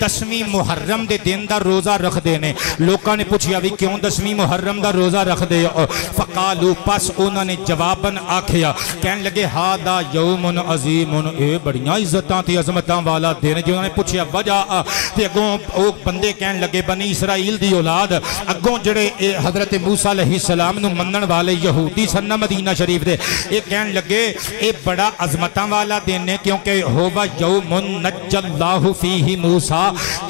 10ویں محرم دے دن دا روزہ رکھ دینے لوکاں نے پوچھیا بھی کیوں 10ویں محرم دا روزہ رکھ دے فقالو پس انہوں نے جواباً آکھیا کہنے لگے ہادا یوم عظیم اے بڑیاں عزتاں تھی عظمتاں والا دن جو انہوں نے پوچھیا وجہ تے اگوں بندے کہنے لگے بنی اسرائیل دی اولاد اگوں جڑے حضرت موسیٰ علیہ السلام نو منن والے یہودی سنہ مدینہ شریف دے ایک کہنے لگے اے بڑا عظمتاں والا دن ہے کیونکہ ہوا یوم نجّ اللہ فیہ موسیٰ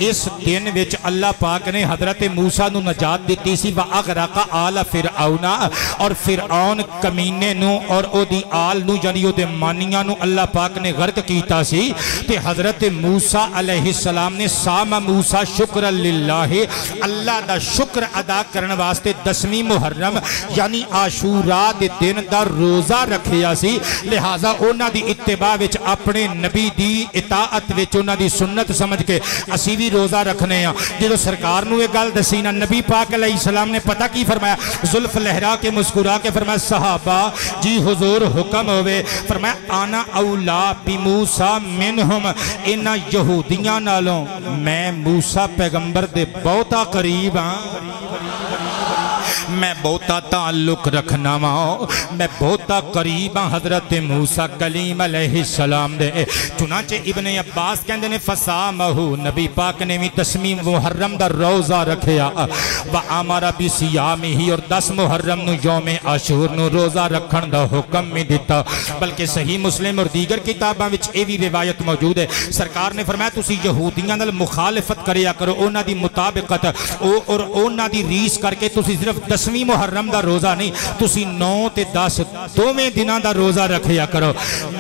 اس دن وچ اللہ پاک نے حضرت موسیٰ نو نجات دیتی سی وَأَغْرَقَ آلَ فِرْعَوْنَ اور فرعون کمینے نو اور او دی آل نو یعنی او دے مانیاں نو اللہ پاک نے غرق کیتا سی تے حضرت موسیٰ علیہ السلام نے سام موسیٰ شکر للہ اللہ دا شکر ادا کرن واسطے 10ویں محرم یعنی عاشورا دے دن دا روزہ رکھیا سی لہذا اونا دی اتباع وچ اپنے نبی دی اطاعت وچ اونا دی سنت سمجھ کے اسی بھی روزہ رکھنے ہیں جدو سرکار نو ایک گل دسینا نبی پاک علیہ السلام نے پتہ کی فرمایا زلف لہرا کے مسکرا کے فرمایا صحابہ جی حضور حکم ہوئے فرمایا آنا اولا بی موسیٰ منہم انہا یہودیاں نالوں میں موسیٰ پیغمبر دے بہتا قریب ہاں میں بہتا تعلق رکھنا ہوں میں بہتا قریب ہاں حضرت موسیٰ کلیم علیہ السلام دے چنانچہ ابن عباس کہندے نے فسامہو نبی پاک نے بھی 10ویں محرم دا روزہ رکھیا وآمارا بھی سیامی ہی اور 10 محرم نو یوم عاشور نو روزہ رکھن دا حکم میں دیتا بلکہ صحیح مسلم اور دیگر کتاباں وچ اے بھی روایت موجود ہے سرکار نے فرمایا تسی یہودیاں نال مخالفت کریا کرو اونا دی مطابقت اور اونا دی ریس کر کے تسی صرف 10ویں محرم دا روزہ نہیں تسی 9 تے 10 دوویں دناں دا روزہ رکھیا کرو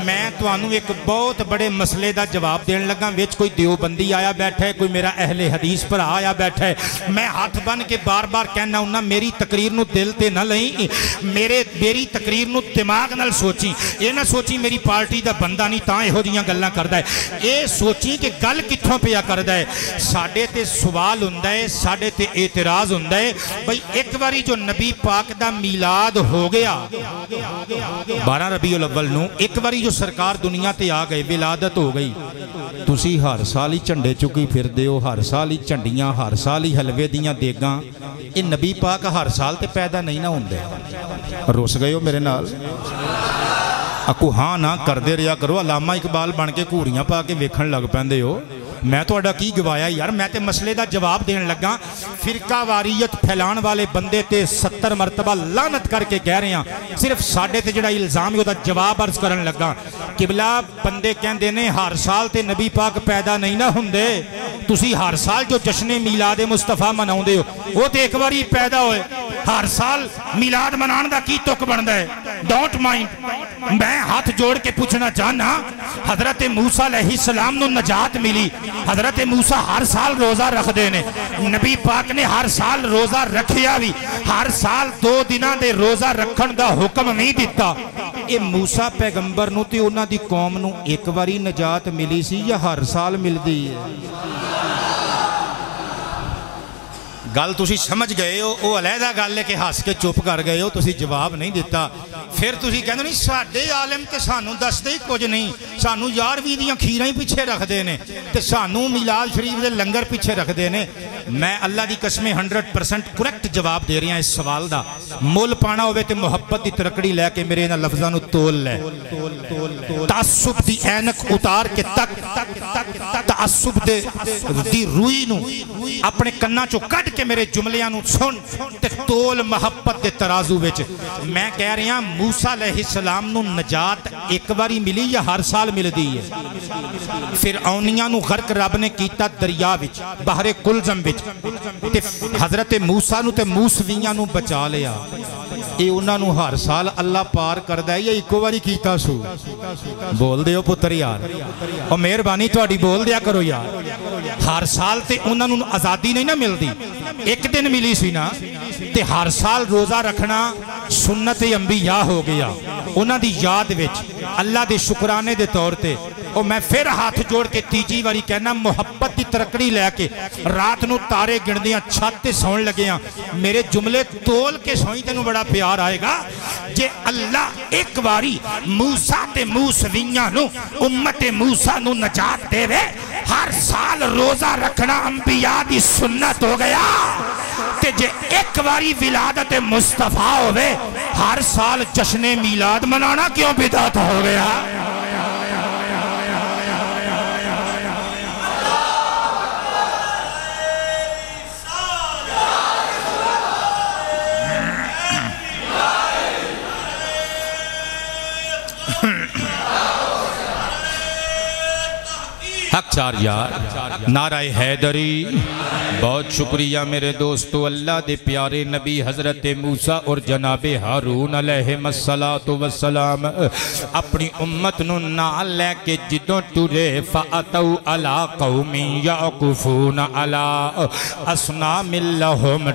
میں تانوں ایک بہت بڑے مسئلے دا جواب دین لگا وچ کوئی دیوبندی آیا بیٹھا ہے کوئی میرا اہل حدیث پر آیا بیٹھا ہے میں ہاتھ بن کے بار بار کہنا ہوں میری تقریر نو دل تے نہ لئی میری تقریر نو دماغ نال سوچی اے نہ سوچی میری پارٹی دا بندہ نہیں تاں ایہو جیاں گلاں کردا ہے اے سوچی کہ گل کتھوں پیا کردا ہے ساڈے تے سوال ہوندا ہے ساڈے تے اعتراض ہوندا ہے بھئی ایک واری جو نبی پاک دا میلاد ہو گیا 12 ربیع الاول نو ایک واری جو سرکار دنیا تے آ گئے ولادت ہو گئی تسی ہر سال ہی جھنڈے چکی پھر دیو ہر سال ہی جھنڈیاں ہر سال ہی حلوے دیاں دیگاں یہ نبی پاک ہر سال تے پیدا نہیں نہ ہوندے روس گئے ہو میرے نال اکو ہاں نہ کر دے رہا کرو علامہ اقبال بن کے گھوڑیاں پا کے ویکھن لگ پیندے ہو میں تو اڈا کی گوایا یار میں تے مسئلے دا جواب دین لگا فرقہ واریت پھیلان والے بندے تے 70 مرتبہ لعنت کر کے کہہ رہے ہیں صرف ساڈے تے جڑا الزام ہے دا جواب عرض کرن لگا قبلہ بندے کہندے نے ہر سال تے نبی پاک پیدا نہیں نہ ہوندے تسی ہر سال جو جشن میلاد مصطفیٰ مناؤندے ہو وہ تے ایک باری پیدا ہوئے ہر سال میلاد منان دا کی تک بندا ہے ڈونٹ مائنڈ میں ہاتھ جوڑ کے پوچھنا چاہنا حضرت موسیٰ علیہ السلام نو نجات ملی حضرت موسیٰ ہر سال روزہ رکھ دینے نبی پاک نے ہر سال روزہ رکھیا بھی ہر سال 2 دناں دے روزہ رکھن دا حکم نہیں دیتا اے موسیٰ پیغمبر نو تے انہاں دی قوم نو ایک باری نجات ملی سی یا ہر سال مل دی ہے گل تسی سمجھ گئے ہو وہ علیحدہ گل ہے کہ ہس کے چپ کر گئے ہو تسی جواب نہیں دیتا پھر تسی کہندے نہیں ساڈے عالم تے سانوں دسدے ہی کچھ نہیں سانوں 11ویں دیاں کھیراں ہی پیچھے رکھ دے نے تے سانوں میلاد شریف دے لنگر پیچھے رکھ دے نے میں اللہ دی قسم 100% کریکٹ جواب دے رہا اس سوال دا مول پانا ہوئے تے محبت دی ترکڑی لے کے میرے انہاں لفظاں نو تول لے تعصب دی اینک اتار کے تک تعصب دی روئی نو اپنے کناں چو کٹ کے میرے جملیاں نو سن تے تول محبت دے ترازو وچ میں کہہ رہا موسیٰ علیہ السلام نو نجات ایک باری ملی یا ہر سال مل دی ہے فرعونیاں نو غرق رب نے کیتا دریا وچ بحر کلزم وچ تے حضرت موسیٰ نو تے موسویاں نو بچا لیا یہ انہوں نے ہر سال اللہ پار کردا ہے یا ایک باری کیتا سو؟ بول دیو پتر یار اور مہربانی تہاڈی بول دیا کرو یار. ہر سال تے انہوں نے آزادی نہیں نا ملتی, ایک دن ملی سی نا, تے ہر سال روزہ رکھنا سنت انبیاء ہو گیا. انہاں دی یاد وچ اللہ دے شکرانے دے طور تے اور میں پھر ہاتھ جوڑ کے تیجی واری کہنا محبت دی ترکڑی لے کے رات نو تارے گندیاں چھت تے سون لگیاں میرے جملے تول کے سوئی تینوں بڑا پیار آئے گا. جے اللہ ایک واری موسیٰ تے موسویاں نو امت موسیٰ نو نجات دے وے, ہر سال روزہ رکھنا انبیاء دی سنت ہو گیا. تے جے ایک واری ولادت مصطفیٰ ہوئے ہر سال جشن میلاد منانا کیوں بدعت ہو گیا؟ حق چار یار نعرہ حیدری. بہت شکریہ میرے دوستو. اللہ دے پیارے نبی حضرت موسیٰ اور جناب ہارون علیہ السلام اپنی امت نو نال لے کے جدوں ٹرے فَأَتَوْا عَلَىٰ قَوْمٍ يَعْكُفُونَ عَلَىٰ أَصْنَامٍ لَهُمْ.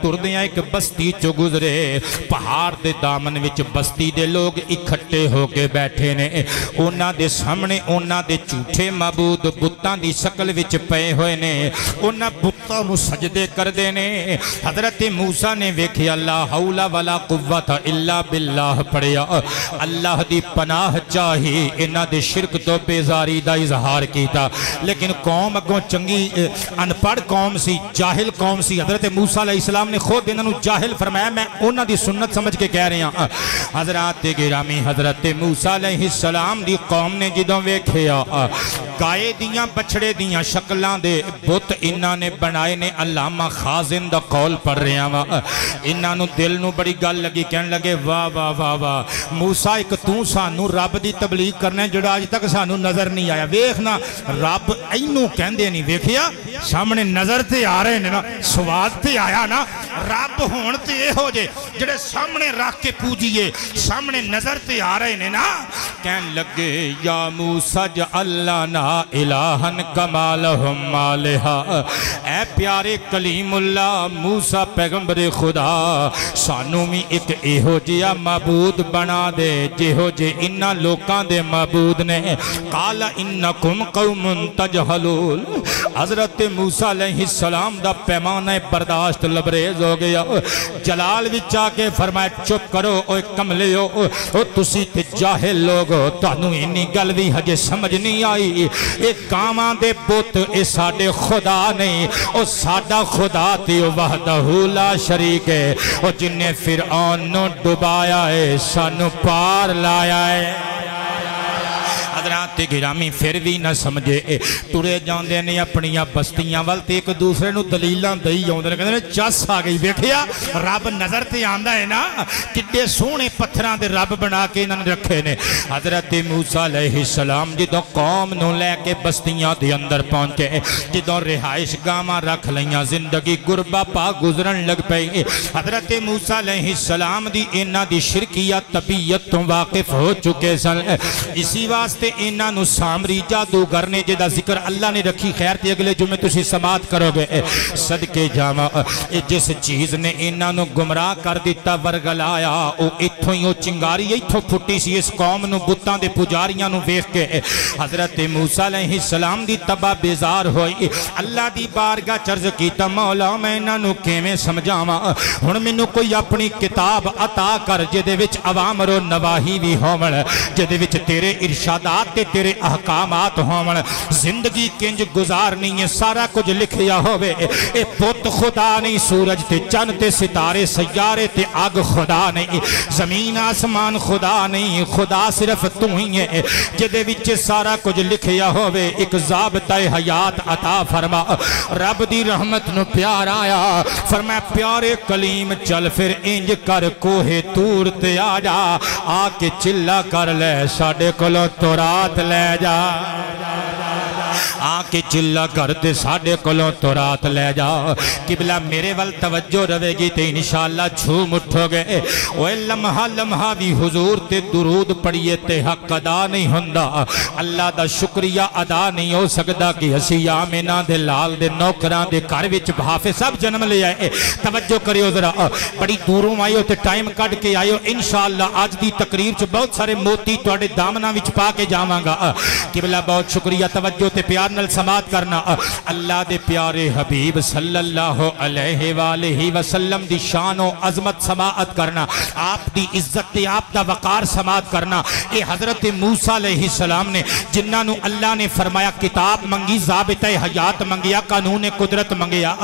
ٹردیاں ایک بستی چو گزرے, پہاڑ دے دامن وچ بستی دے لوگ اکھٹے ہو کے بیٹھے نے. انہاں دے سامنے انہاں دے جھوٹے معبود بتاں دی شکل وچ پئے ہوئے نے, انہاں بتاں نو سجدے کر دے نے. حضرت موسیٰ نے ویکھیا لا حول ولا قوت الا باللہ پڑھیا, اللہ دی پناہ چاہی, انہاں دے شرک تو بیزاری دا اظہار کیتا. لیکن قوم اگوں چنگی انپڑھ قوم سی, جاہل قوم سی. حضرت موسیٰ علیہ السلام نے خود انہاں نو جاہل فرمایا, میں انہاں دی سنت سمجھ کے کہہ رہے ہیں. حضرات گرامی حضرت موسیٰ علیہ السلام دی قوم نے جدوں ویکھیا گائے دیاں بچڑے دیاں شکلاں دے بت انہاں نے بنائے نے. علامہ خازن دا قول پڑھ رہے ہیں, انہاں نو دل نو بڑی گل لگی, کہنے لگے واہ واہ واہ واہ موسیٰ ایک تو سانو رب دی تبلیغ کرنے جڑا آج تک سانو نظر نہیں آیا. ویکھنا رب اینو کہندے نہیں, ویکھیا سامنے نظر تے آ رہے نے نا, سواد تے آیا نا. رب ہون تے اے ہو جے جڑے سامنے رکھ کے پوجیے, سامنے نظر تے آ رہے نے نا. کہنے لگے یا موسیٰ جعل لنا الہن کما لہم آلہا, اے پیارے کلیم اللہ موسیٰ پیغمبر خدا سانو بھی ایک ایہو جیا معبود بنا دے جہو جے انہاں لوکاں دے معبود نے. قال انکم قوم تجہلون. حضرت موسیٰ علیہ السلام دا پیمانہ برداشت لبریز ہو گیا. جلال وچ آ کے فرمائے چپ کرو اوے کملیو, او تسی تے جاہل لوگ ہو, تانوں انی گل وی ہجے سمجھ نہیں آئی. اے کاماں دے بت اے ساڈے خدا نہیں, او ساڈا خدا تے وحدہ لا شریک ہے, او جن نے فرعون نو ڈبایا ہے سانو پار لایا ہے. حضرات گرامی پھر بھی نہ سمجھے, ٹرے جاندے نے اپنیاں بستیاں والتے ایک دوسرے نو دلیلاں دئی جاندے نے, کہندے نے چس آ گئی. ویکھیا رب نظر تے آندا ہے نا, کڈے سوہنے پتھراں دے رب بنا کے انہاں نے رکھے نے. حضرت موسیٰ علیہ السلام جدوں قوم نو لے کے بستیاں دے اندر پہنچے, جدوں رہائش گاواں رکھ لیاں, زندگی گربا پا گزرن لگ پئی. حضرت موسیٰ علیہ السلام دی انہاں دی شرکیات طبیعت تو واقف ہو چکے سن. اسی واسطے انہاں نو سامری جادوگر نے جدا ذکر اللہ نے رکھی, خیر تے اگلے جمعے تسی سماعت کرو گے. صدقے جاواں جس چیز نے انہاں نو گمراہ کر دیتا ورگلایا, او ایتھوں ہی او چنگاری ایتھوں پھٹی سی اس قوم نو بتاں دے پجاریاں نو ویکھ کے. حضرت موسیٰ علیہ السلام دی تباہ بیزار ہوئی, اللہ دی بارگاہ چرز کیتا مولا میں انہاں نو کیویں سمجھاواں, ہن مینوں کوئی اپنی کتاب عطا کر جدے وچ اوامر و نواہی وی ہون, جدے وچ تیرے ارشادات تے تیرے احکامات ہون. زندگی کنج گزارنی ہے سارا کچھ لکھیا ہوئے, اے بت خدا نہیں, سورج تے چند تے ستارے سیارے تے آگ خدا نہیں, زمین آسمان خدا نہیں, خدا صرف تو ہی ہے جدے وچ سارا کچھ لکھیا ہوئے. ایک ضابطہ حیات عطا فرما. رب دی رحمت نو پیار آیا, فرمایا پیارے کلیم چل پھر انج کر کوہ تور تے آ جا, آ کے چلا کر لے ساڈے کولوں تورات لے جا. آ کے چلا کر تے ساڈے کولوں تورات لے جا قبلہ میرے ول توجہ رہے گی تے انشاءاللہ جھوم اٹھو گے اوے لمحہ لمحہ بھی حضور تے درود پڑھیے تے حق ادا نہیں ہوندا اللہ دا شکریہ ادا نہیں ہو سکدا کہ اسی آمینہ دے لال دے نوکران دے گھر وچ حافظ صاحب جنم لے آئے توجہ کریو ذرا بڑی دوروں آئیو تے ٹائم کٹ کے آئیو انشاءاللہ آج دی تقریر چ بہت سارے موتی تواڈے دامنا وچ پا کے جاواں گا قبلہ بہت شکریہ توجہ تے پیار نال سماعت کرنا اللہ دے پیارے حبیب صلی اللہ علیہ وآلہ وسلم دی شان و عظمت سماعت کرنا آپ دی عزت تے آپ دا وقار سماعت کرنا اے حضرت موسیٰ علیہ السلام نے جنہاں نو اللہ نے فرمایا کتاب منگی ضابطہ حیات منگیا قانون قدرت منگیا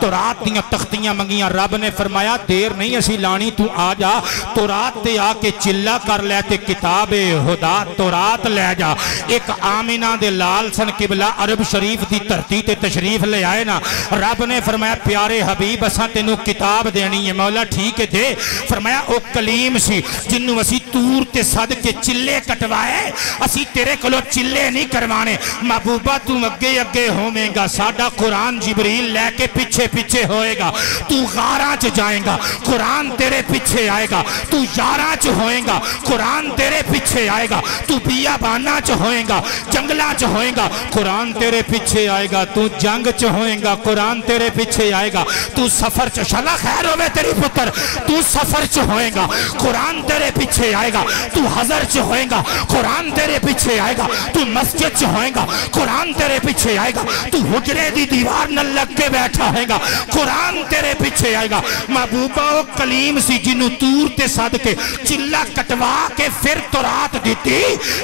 تورات دیاں تختیاں منگیاں رب نے فرمایا دیر نہیں اسی لانی تو آ جا تورات تے آ کے چلا کر لے تے کتاب خدا تورات لے جا ایک آمینہ دے لال سن قبلہ عرب شریف دی دھرتی تے تشریف لے آئے نا رب نے فرمایا پیارے حبیب اساں تینوں کتاب دینی ہے مولا ٹھیک ہے دے فرمایا او کلیم سی جنوں اسی تور تے صد کے چلے کٹوائے اسی تیرے کلو چلے نہیں کروانے محبوبہ تو اگے اگے ہومیں گا ساڈا قرآن جبریل لے کے پیچھے پیچھے ہوئے گا تو غاراں چ جائیں گا قرآن تیرے پیچھے آئے گا تو یاراں چ ہوئیں گا قرآن تیرے پیچھے آئے گا تو بیاباناں چ ہوئیں گا جنگلاں چ ہوئیں گا قرآن تیرے پیچھے آئے گا تو جنگ چ ہوئیں گا قرآن تیرے پیچھے آئے گا تو سفر چ شالا خیر ہوئے تیری پتر تو سفر چ ہوئیں گا قرآن تیرے پیچھے آئے گا تو حضر چ ہوئیں گا قرآن تیرے پیچھے آئے گا تو مسجد چ ہوئیں گا قرآن تیرے پیچھے آئے گا تو حجرے دی دیوار نہ لگ کے بیٹھا ہے گا قرآن تیرے پیچھے آئے گا محبوبہ و کلیم سی جنوں تور تے صد کے چلا کٹوا کے پھر تورات دیتی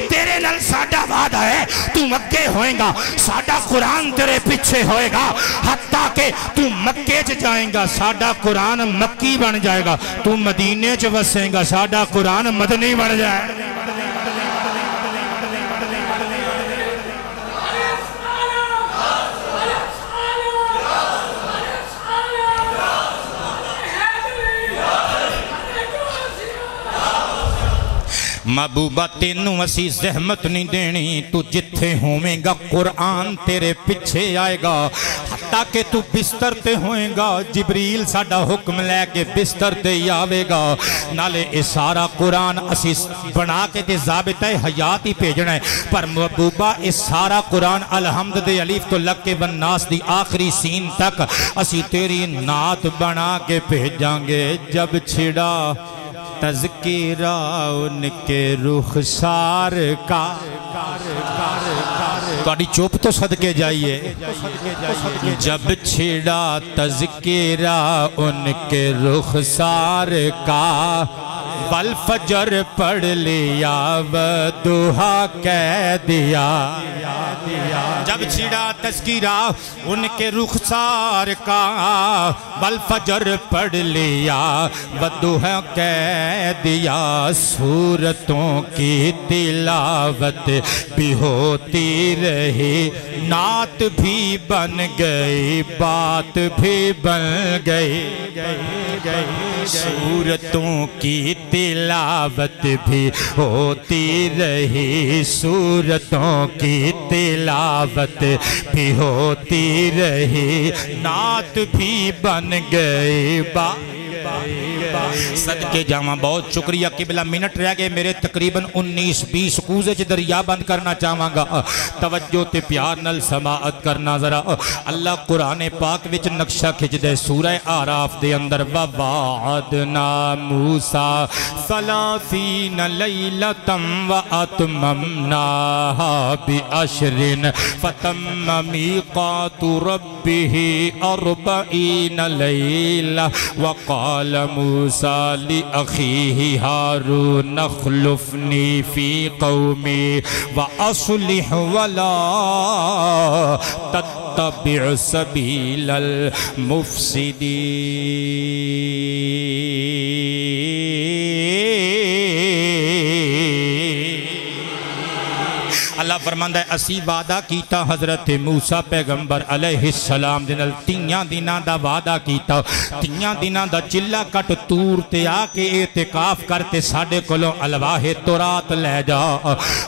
تیرے نال ساڈا وعدہ ہے تو مکے ہوئیں گا ساڈا قرآن تیرے پیچھے ہوئے گا حتیٰ کہ تو مکے چ جائیں گا ساڈا قرآن مکی بن جائے گا تو مدینے چ وسیں گا ساڈا قرآن مدنی بن جائے محبوبہ تینوں اسی زحمت نہیں دینی تو جتھے ہوئیں گا قرآن تیرے پیچھے آئے گا حتیٰ کہ تو بستر تے ہوئیں گا جبریل ساڈا حکم لے کے بستر تے آوے گا نالے اے سارا قرآن اسی بنا کے تے ضابطہ حیات ہی بھیجنا ہے پر محبوبہ اے سارا قرآن الحمد دے الف تو لگ کے والناس دی آخری سین تک اسی تیری نعت بنا کے بھیجاں گے جب چھڑا تذکرہ ان کے رخسار کا تواڈی چوپ تو صدقے جائیے جب چھڑا تذکرہ ان کے رخسار کا والفجر پڑھ لیا ودوہا کہہ دیا جب چھڑا تذکرہ ان کے رخسار کا والفجر پڑھ لیا ودوہا کہہ دیا سورتوں کی تلاوت بھی ہوتی رہی نعت بھی بن گئی بات بھی بن گئی سورتوں کی تلاوت بھی ہوتی رہی سورتوں کی تلاوت بھی ہوتی رہی نعت بھی بن گئی صدقے جاواں بہت شکریہ قبلہ منٹ رہ گئے میرے تقریباً 19-20 کوزے چ دریا بند کرنا چاہواں گا توجہ تے پیار نال سماعت کرنا ذرا اللہ قرآن پاک وچ نقشہ کھچ دے سورہ اعراف دے اندر وَوَعَدْنَا مُوسَىٰ 30 لَيْلَةً وَأَتْمَمْنَاهَا بِعَشْرٍ فَتَمَّ مِيقَاتُ رَبِّهِ 40 لَيْلَةً وقال موسیٰ لأخیہ ہارون اخلفنی فی قومی وأصلح ولا تتبع سبیل المفسدین اللہ فرماندا ہے اسی وعدہ کیتا حضرت موسیٰ پیغمبر علیہ السلام دے نال 3 دناں دا وعدہ کیتا 3 دناں دا چلا کٹ تور تے آ کے اعتکاف کرتے ساڈے کولوں الواح تورات لے جا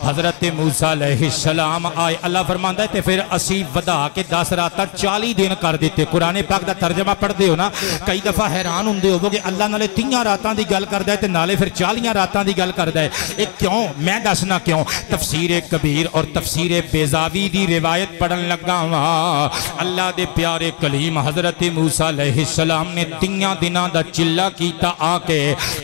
حضرت موسیٰ علیہ السلام آئے اللہ فرماندا ہے تے پھر اسی ودا کے 10 راتاں 40 دن کر دیتے قرآن پاک دا ترجمہ پڑھ دے ہو نا کئی دفعہ حیران ہوندے ہو کہ اللہ نالے 3 راتاں دی گل کردا ہے تے نالے پھر 40 راتاں دی گل کردا ہے اے کیوں میں دسنا کیوں تفسیر کبیر اور تفسیر بیضاوی دی روایت پڑھن لگا ہاں اللہ دے پیارے کلیم حضرت موسیٰ علیہ السلام نے 3 دناں دا چلا کیتا آ کے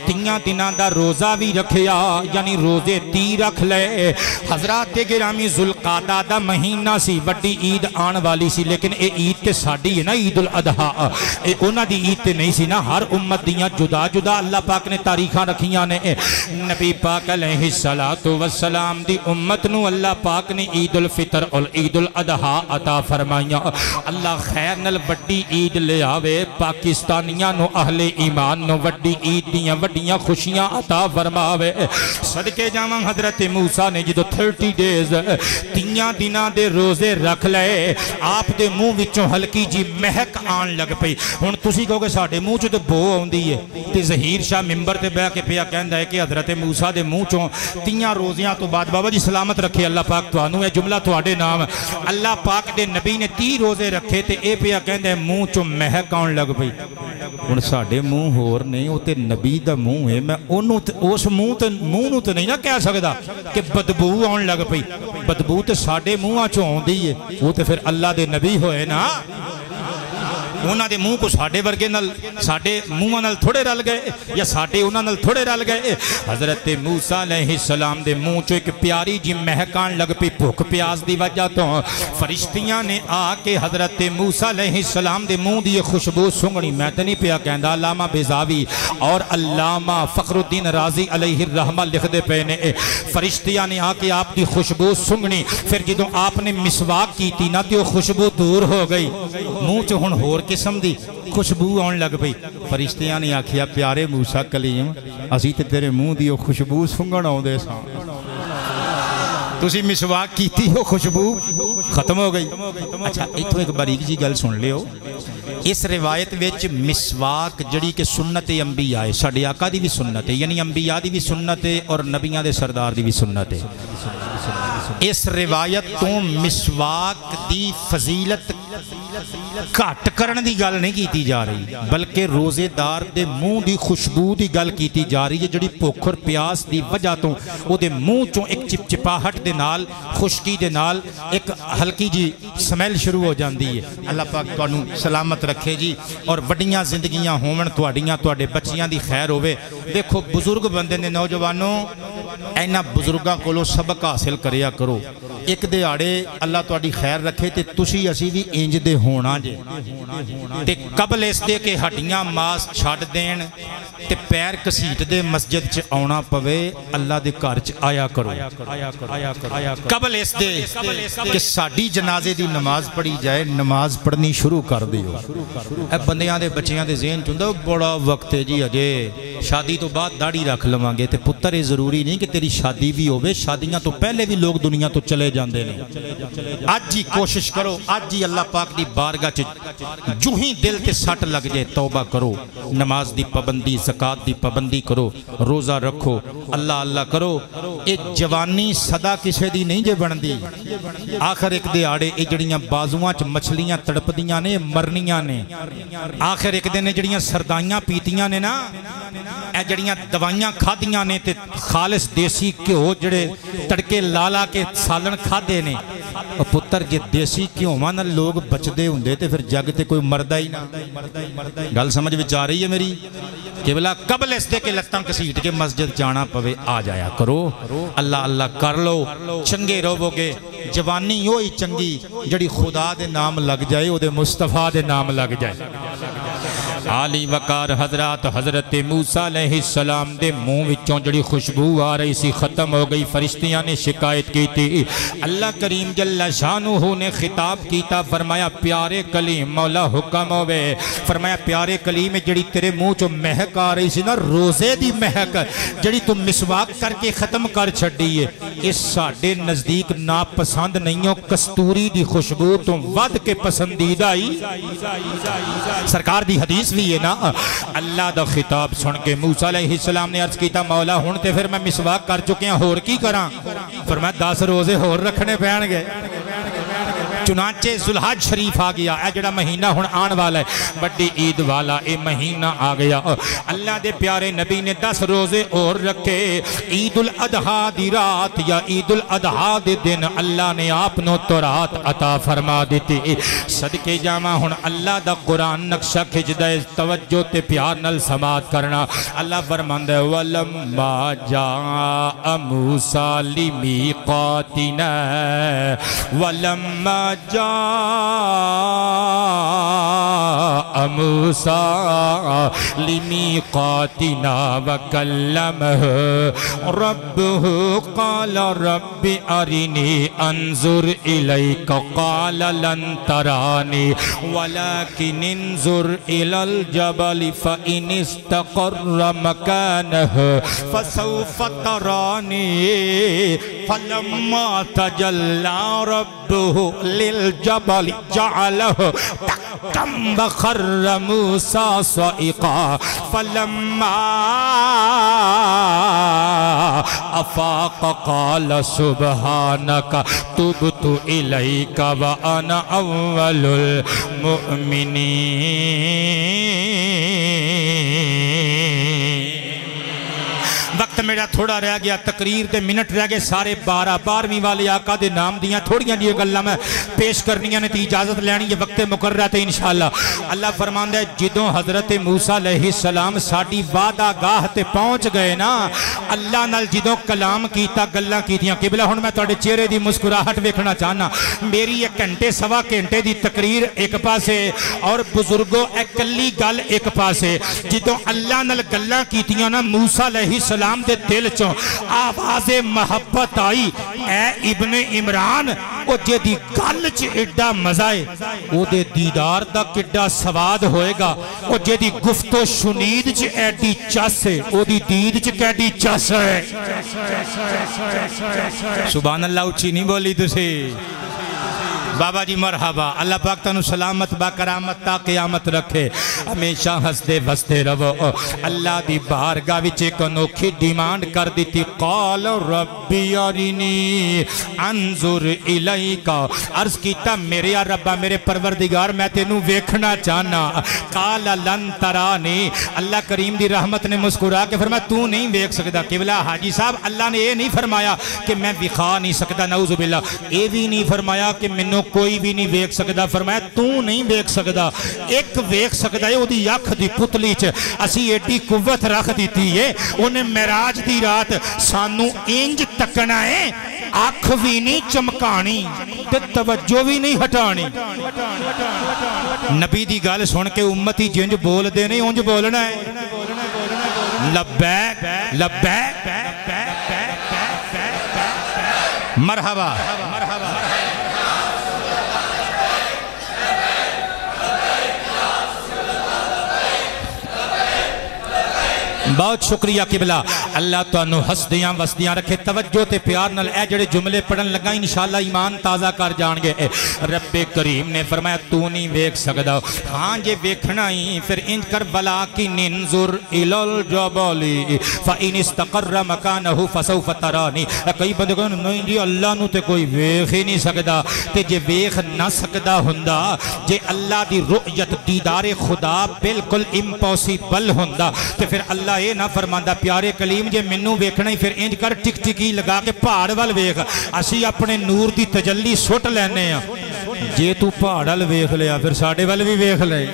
3 دناں دا روزہ بھی رکھیا یعنی روزے 30 رکھ لے حضرات گرامی ذوالقعدہ دا مہینہ سی بڑی عید آن والی سی لیکن اے عید تے ساڈی ہے نا عید الاضحیٰ اے انہاں دی عید تے نہیں سی نا ہر امت دیاں جدا جدا اللہ پاک نے تاریخاں رکھیاں نے نبی پاک علیہ السلام دی امت نو اللہ پاک نے عید الفطر اور عید الاضحیٰ عطا فرمائیاں اللہ خیر نل بڑی عید لے آوے پاکستانیاں نو اہل ایمان نو وڈی عید دیاں وڈیاں خوشیاں عطا فرماوے صدقے جاواں حضرت موسیٰ نے جدو 30 ڈیز 3 دناں دے روزے رکھ لے آپ دے منہ وچوں ہلکی جی مہک آن لگ پئی ہن تسی کہو کہ ساڈے منہ چوں تے بو آوندی ہے تے ظہیر شاہ ممبر تے بیٹھ کے پیا کہندا ہے کہ حضرت موسیٰ دے منہ چوں 3 روزیاں تو بعد بابا جی سلامت رکھے اللہ پاک تانوں اے جملہ تواڈے نام اللہ پاک دے نبی نے 30 روزے رکھے تے اے پیا کہندا ہے منہ چوں مہک آن لگ پئی ہن ساڈے منہ ہور نہیں او تے نبی دا منہ ہے میں اونوں اس منہ نوں تے نہیں نہ کہہ سکدا کہ بدبو آن لگ پئی بدبو تے ساڈے منہاں چوں آوندی ہے وہ تے پھر اللہ دے نبی ہوئے نا انہاں دے منہ کو ساڈے ورگے نال ساڈے منہاں نال تھوڑے رل گئے یا ساڈے انہاں نال تھوڑے رل گئے حضرت موسیٰ علیہ السلام دے منہ چوں ایک پیاری جی مہکان لگ پئی بھوک پیاس دی وجہ تو فرشتیاں نے آ کے حضرت موسیٰ علیہ السلام دے منہ دی خوشبو سنگنی میں تے نہیں پیا کہندا علامہ بیضاوی اور علامہ فخر الدین رازی علیہ الرحمہ لکھ دے پے نے فرشتیاں نے آ کے آپ دی خوشبو سنگنی پھر جدوں آپ نے مسواک کیتی نا تے وہ خوشبو دور ہو گئی منہ چوں ہن ہور قسم دی خوشبو آن لگ پئی فرشتیاں نے آکھیا پیارے موسیٰ کلیم اسی تے تیرے منہ دی وہ خوشبو سنگن آوندے ساں تسی مسواک کیتی ہو خوشبو ختم ہو گئی اچھا ایتھوں ایک باریک جی گل سن لیو اس روایت وچ مسواک جڑی کہ سنت انبیاء ہے ساڈے آقا دی بھی سنت ہے یعنی انبیاء دی بھی سنت ہے اور نبیاں دے سردار دی بھی سنت ہے اس روایت تو مسواک دی فضیلت گھٹ کرن دی گل نہیں کیتی جا رہی بلکہ روزے دار دے منہ دی خوشبو دی گل کیتی جا رہی ہے جڑی بھوک اور پیاس دی وجہ تو او دے منہ چوں ایک چپچپاہٹ دے نال خشکی دے نال ایک ہلکی جی سمیل شروع ہو جاندی ہے اللہ پاک تانوں سلامت رکھے جی اور وڈیاں زندگیاں ہون تواڈیاں تواڈے بچیاں دی خیر ہوے دیکھو بزرگ بندے نے نوجوانوں اینا بزرگاں کولوں سبق حاصل کریا کرو ایک دیہاڑے اللہ تواڈی خیر رکھے تے تسی اسی بھی انج دے ہونا جے تے قبل اس دے کہ ہڈیاں ماس چھڈ دین تے پیر کسیٹ دے مسجد چ آنا پوے اللہ دے گھر چ آیا کرو قبل اس دے کہ ساڈی جنازے دی نماز پڑھی جائے نماز پڑھنی شروع کر دیو اے بندیاں دے بچیاں دے ذہن چ ہوندا بڑا وقت ہے جی اجے شادی تو بعد داڑھی رکھ لواں گے تے پتر یہ ضروری نہیں کہ تیری شادی بھی ہوے شادیاں تو پہلے بھی لوگ دنیا تو چلے جاندے نے اج ہی کوشش کرو اج ہی اللہ پاک دی بارگاہ چ جو ہی دل تے سٹ لگ جائے توبہ کرو نماز دی پابندی زکات دی پابندی کرو روزہ رکھو اللہ اللہ کرو اے جوانی صدا کسے دی نہیں جے بندی آخر ایک دیہاڑے اے جڑیاں بازواں چ مچھلیاں تڑپدیاں نے مرنیاں نے آخر ایک دن جڑیاں سردائیاں پیتیاں نے نا اے جڑیاں دوائیاں کھادیاں نے تے خالص دیسی گھیو جڑے تڑکے لالا کے سالن کھادے نے پتر جے دیسی گھیواں نال لوگ بچدے ہوندے تے پھر جگ تے کوئی مردا ہی نہ گل سمجھ وچ آ رہی ہے میری کہ بلا قبل اس دے کہ لتاں کسیٹ کے مسجد جانا پوے آ جایا کرو اللہ اللہ کر لو چنگے رہو گے جوانی ہوئی چنگی جڑی خدا دے نام لگ جائے او دے مصطفیٰ دے نام لگ جائے عالی وقار حضرات حضرت موسیٰ علیہ السلام دے منہ وچوں جڑی خوشبو آ رہی سی ختم ہو گئی فرشتیاں نے شکایت کی تھی اللہ کریم جل شانہ نے خطاب کیتا فرمایا پیارے کلیم مولا حکم ہوئے فرمایا پیارے کلیم جڑی تیرے منہ چوں مہک آ رہی سی نا روزے دی مہک جڑی تم مسواک کر کے ختم کر چھڑی ہے اس ساڑے نزدیک ناپسند نہیں ہو کستوری دی خوشبو تم ود کے پسندیدہ ہی سرکار دی حدیث بھی ہے نا اللہ دا خطاب سن کے موسیٰ علیہ السلام نے عرض کیتا مولا ہون تے پھر میں مسواک کر چکے ہیں ہور کی کراں فرمایا 10 روزے ہور رکھنے پہن گئے چنانچہ ذوالحج شریف آ گیا اے جڑا مہینہ ہن آن والا ہے بڑی عید والا اے مہینہ آ گیا اللہ دے پیارے نبی نے 10 روزے اور رکھے عید الاضحیٰ دی رات یا عید الاضحیٰ دے دن اللہ نے آپ نو تورات عطا فرما دیتی صدقے جاواں ہن اللہ دا قرآن نقشہ کھچدا ہے توجہ تے پیار نال سماعت کرنا اللہ فرماندا ہے وَلَمَّا جَاءَ مُوسَىٰ لِمِيقَاتِنَا وَلَمَّا جاء موسیٰ لمیقاتنا وکلمہ ربہ قال رب ارنی انظر الیک قال لن ترانی ولكن انظر الى الجبل فإن استقر مكانه فسوف ترانی فلما تجلى ربه للجبل جعله دكا وخر موسى صائقا فلما أفاق قال سبحانك تبت إليك وأنا أول المؤمنين وقت میرا تھوڑا رہ گیا تقریر دے منٹ رہ گئے سارے 12ویں والے آقا دے نام دیاں تھوڑیاں جی گلاں میں پیش کرنیاں نے تی اجازت لینی ہے وقت مقررہ تے انشاءاللہ اللہ فرماندا ہے جدوں حضرت موسیٰ علیہ السلام ساڈی وعدہ گاہ تے پہنچ گئے نا اللہ نال جدوں کلام کیتا گلاں کیتیاں قبلہ ہن میں تواڈے چہرے دی مسکراہٹ ویکھنا چاہنا میری 1 گھنٹے سوا گھنٹے دی تقریر ایک پاسے اور بزرگوں اکلی گل ایک پاسے جدوں اللہ نال گلاں کیتیاں نا موسیٰ علیہ السلام دے دل چوں آواز محبت آئی اے ابن عمران او جے دی گل چ ایڈا مزہ ہے او دے دیدار دا کڈا سواد ہوئے گا او جے دی گفت و شنید چ ایڈی چس ہے او دی دید چ کیڈی چس ہے سبحان اللہ اچھی نہیں بولی تسی بابا جی مرحبا اللہ پاک تنو سلامت با کرامت تا قیامت رکھے ہمیشہ ہستے بستے رہو اللہ دی بارگاہ وچ ایک انوکھی ڈیمانڈ کر دیتی قال ربی ارنی انظر الیکا عرض کیتا میرے یا ربا میرے پروردگار میں تینوں ویکھنا چاہنا قال لن ترانی اللہ کریم دی رحمت نے مسکرا کے فرمایا تو نہیں ویکھ سکدا قبلہ حاجی صاحب اللہ نے یہ نہیں فرمایا کہ میں دکھا نہیں سکتا نعوذ باللہ یہ بھی نہیں فرمایا کہ منوں کوئی بھی نہیں ویکھ سکدا فرمایا تو نہیں ویکھ سکدا ایک ویکھ سکدا ہے او دی اکھ دی پتلی چ اسی ایڈی قوت رکھ دیتی ہے انہیں معراج دی رات سانو انج تکنا ہے اکھ بھی نہیں چمکانی تے توجہ بھی نہیں ہٹانی نبی دی گل سن کے امتی جنج بول دے نہیں انج بولنا ہے لبیک لبیک مرحبا بہت شکریہ قبلہ اللہ تو انہوں ہسدیاں وسدیاں رکھے توجہ تے پیار نال اے جڑے جملے پڑھن لگا انشاءاللہ ایمان تازہ کر جان گے رب کریم نے فرمایا تو نہیں ویکھ سکدا ہاں جے ویکھنا ہی پھر انج کر ولاکن انظر الی الجبل فإن استقر مکانہ فسوف ترانی کئی بندے کہن نہیں جی اللہ نو تے کوئی ویکھ ہی نہیں سکدا تے جے ویکھ نہ سکدا ہوندا جے اللہ دی رؤیت دیدار خدا بالکل امپوسیبل ہوندا تے پھر اللہ یہ نہ فرماندہ پیارے کلیم جے منو ویکھنا ہی پھر انج کر ٹک ٹکی لگا کے پہاڑ وال ویکھ اسی اپنے نور دی تجلی سٹ لینے ہیں جے تو پہاڑ وال ویکھ لیا پھر ساڈے وال بھی ویکھ لے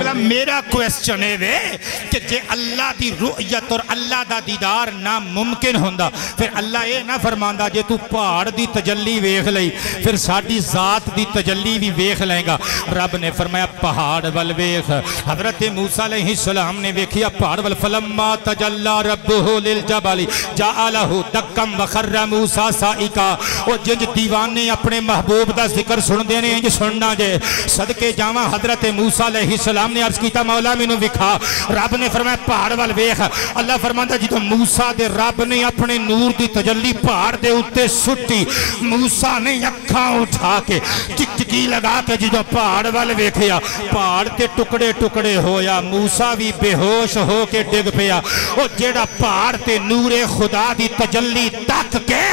قبلہ میرا کوئسچن ہے کہ جے اللہ دی رؤیت اور اللہ دا دیدار ناممکن ہوندہ پھر اللہ یہ نہ فرماندہ جے تو پہاڑ دی تجلی ویکھ لئی پھر ساڑی ذات دی تجلی بھی ویکھ لیں گا. رب نے فرمایا پہاڑ وال ویکھ. حضرت موسیٰ علیہ السلام نے ویکھیا پہاڑ وال فلما تجلی ربہ للجبل جعلہ دکم وخر موسیٰ سائقا. وہ جنج دیوانے اپنے محبوب دا ذکر سن دینے ہیں جو سننا جے صدقے جاواں حضرت موسیٰ علیہ السلام نے عرض کیتا مولا مینوں وکھا. رب نے فرمایا پہاڑ وال ویکھ. اللہ فرماندا جدوں موسیٰ دے رب نے اپنے نور دی تجلی پہاڑ دے اُتے سٹی موسیٰ نے اکھاں اٹھا کے ٹکٹکی لگا کے جدوں پہاڑ وال ویکھیا پہاڑ تے ٹکڑے ٹکڑے ہویا. موسیٰ بھی بے ہوش ہو کے ڈگ پیا. او جیڑا پہاڑ تے نور خدا دی تجلی تک کے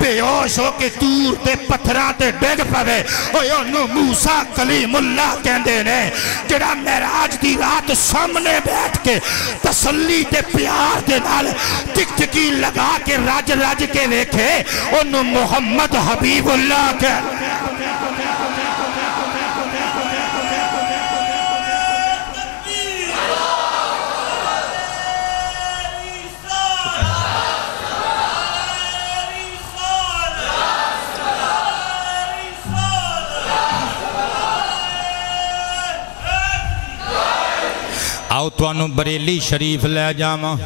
بے ہوش ہو کے تور تے پتھراں تے ڈگ پوے او موسیٰ کلیم اللہ کہندے نے. جڑا معراج دی رات سامنے بیٹھ کے تسلی تے پیار دے نال ٹکٹکی لگا کے رج رج کے ویکھے انہوں محمد حبیب اللہ کہندے. آؤ توانو بریلی شریف لے جاواں.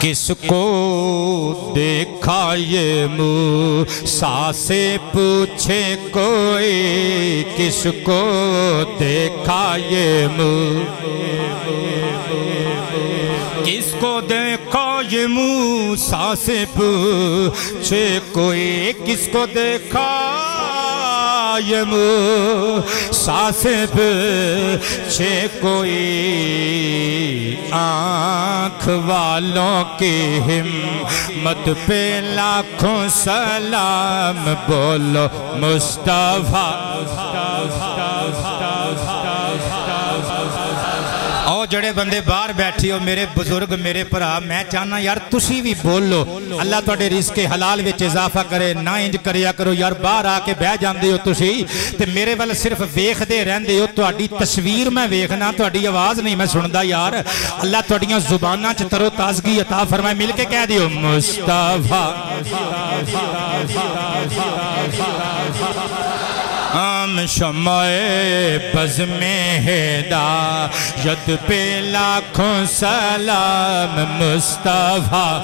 کس کو دیکھا یہ موسیٰ سے پوچھے کوئی کس کو دیکھا یہ کس کو دیکھا یہ موسیٰ سے پوچھے کوئی کس کو دیکھا یہ موسیٰ سے پوچھے کوئی آنکھ والوں کی ہمت پہ لاکھوں سلام بولو مصطفیٰ. او جڑے بندے باہر بیٹھی ہو میرے بزرگ میرے پرا میں چاہنا یار تسی بھی بولو اللہ توڑے رزق حلال وچ اضافہ کرے نہ انج کریا کرو یار باہر آ کے بہ جاندے ہو تسی تے میرے ول صرف ویکھ دے رہندے ہو. تہاڈی تصویر میں ویکھنا تہاڈی آواز نہیں میں سندا یار. اللہ تہاڈیاں زباناں چ تر و تازگی عطا فرمائے. مل کے کہہ دیو مصطفیٰ ہم شمع بز میں ہدایت پہ لاکھوں سلام مصطفیٰ.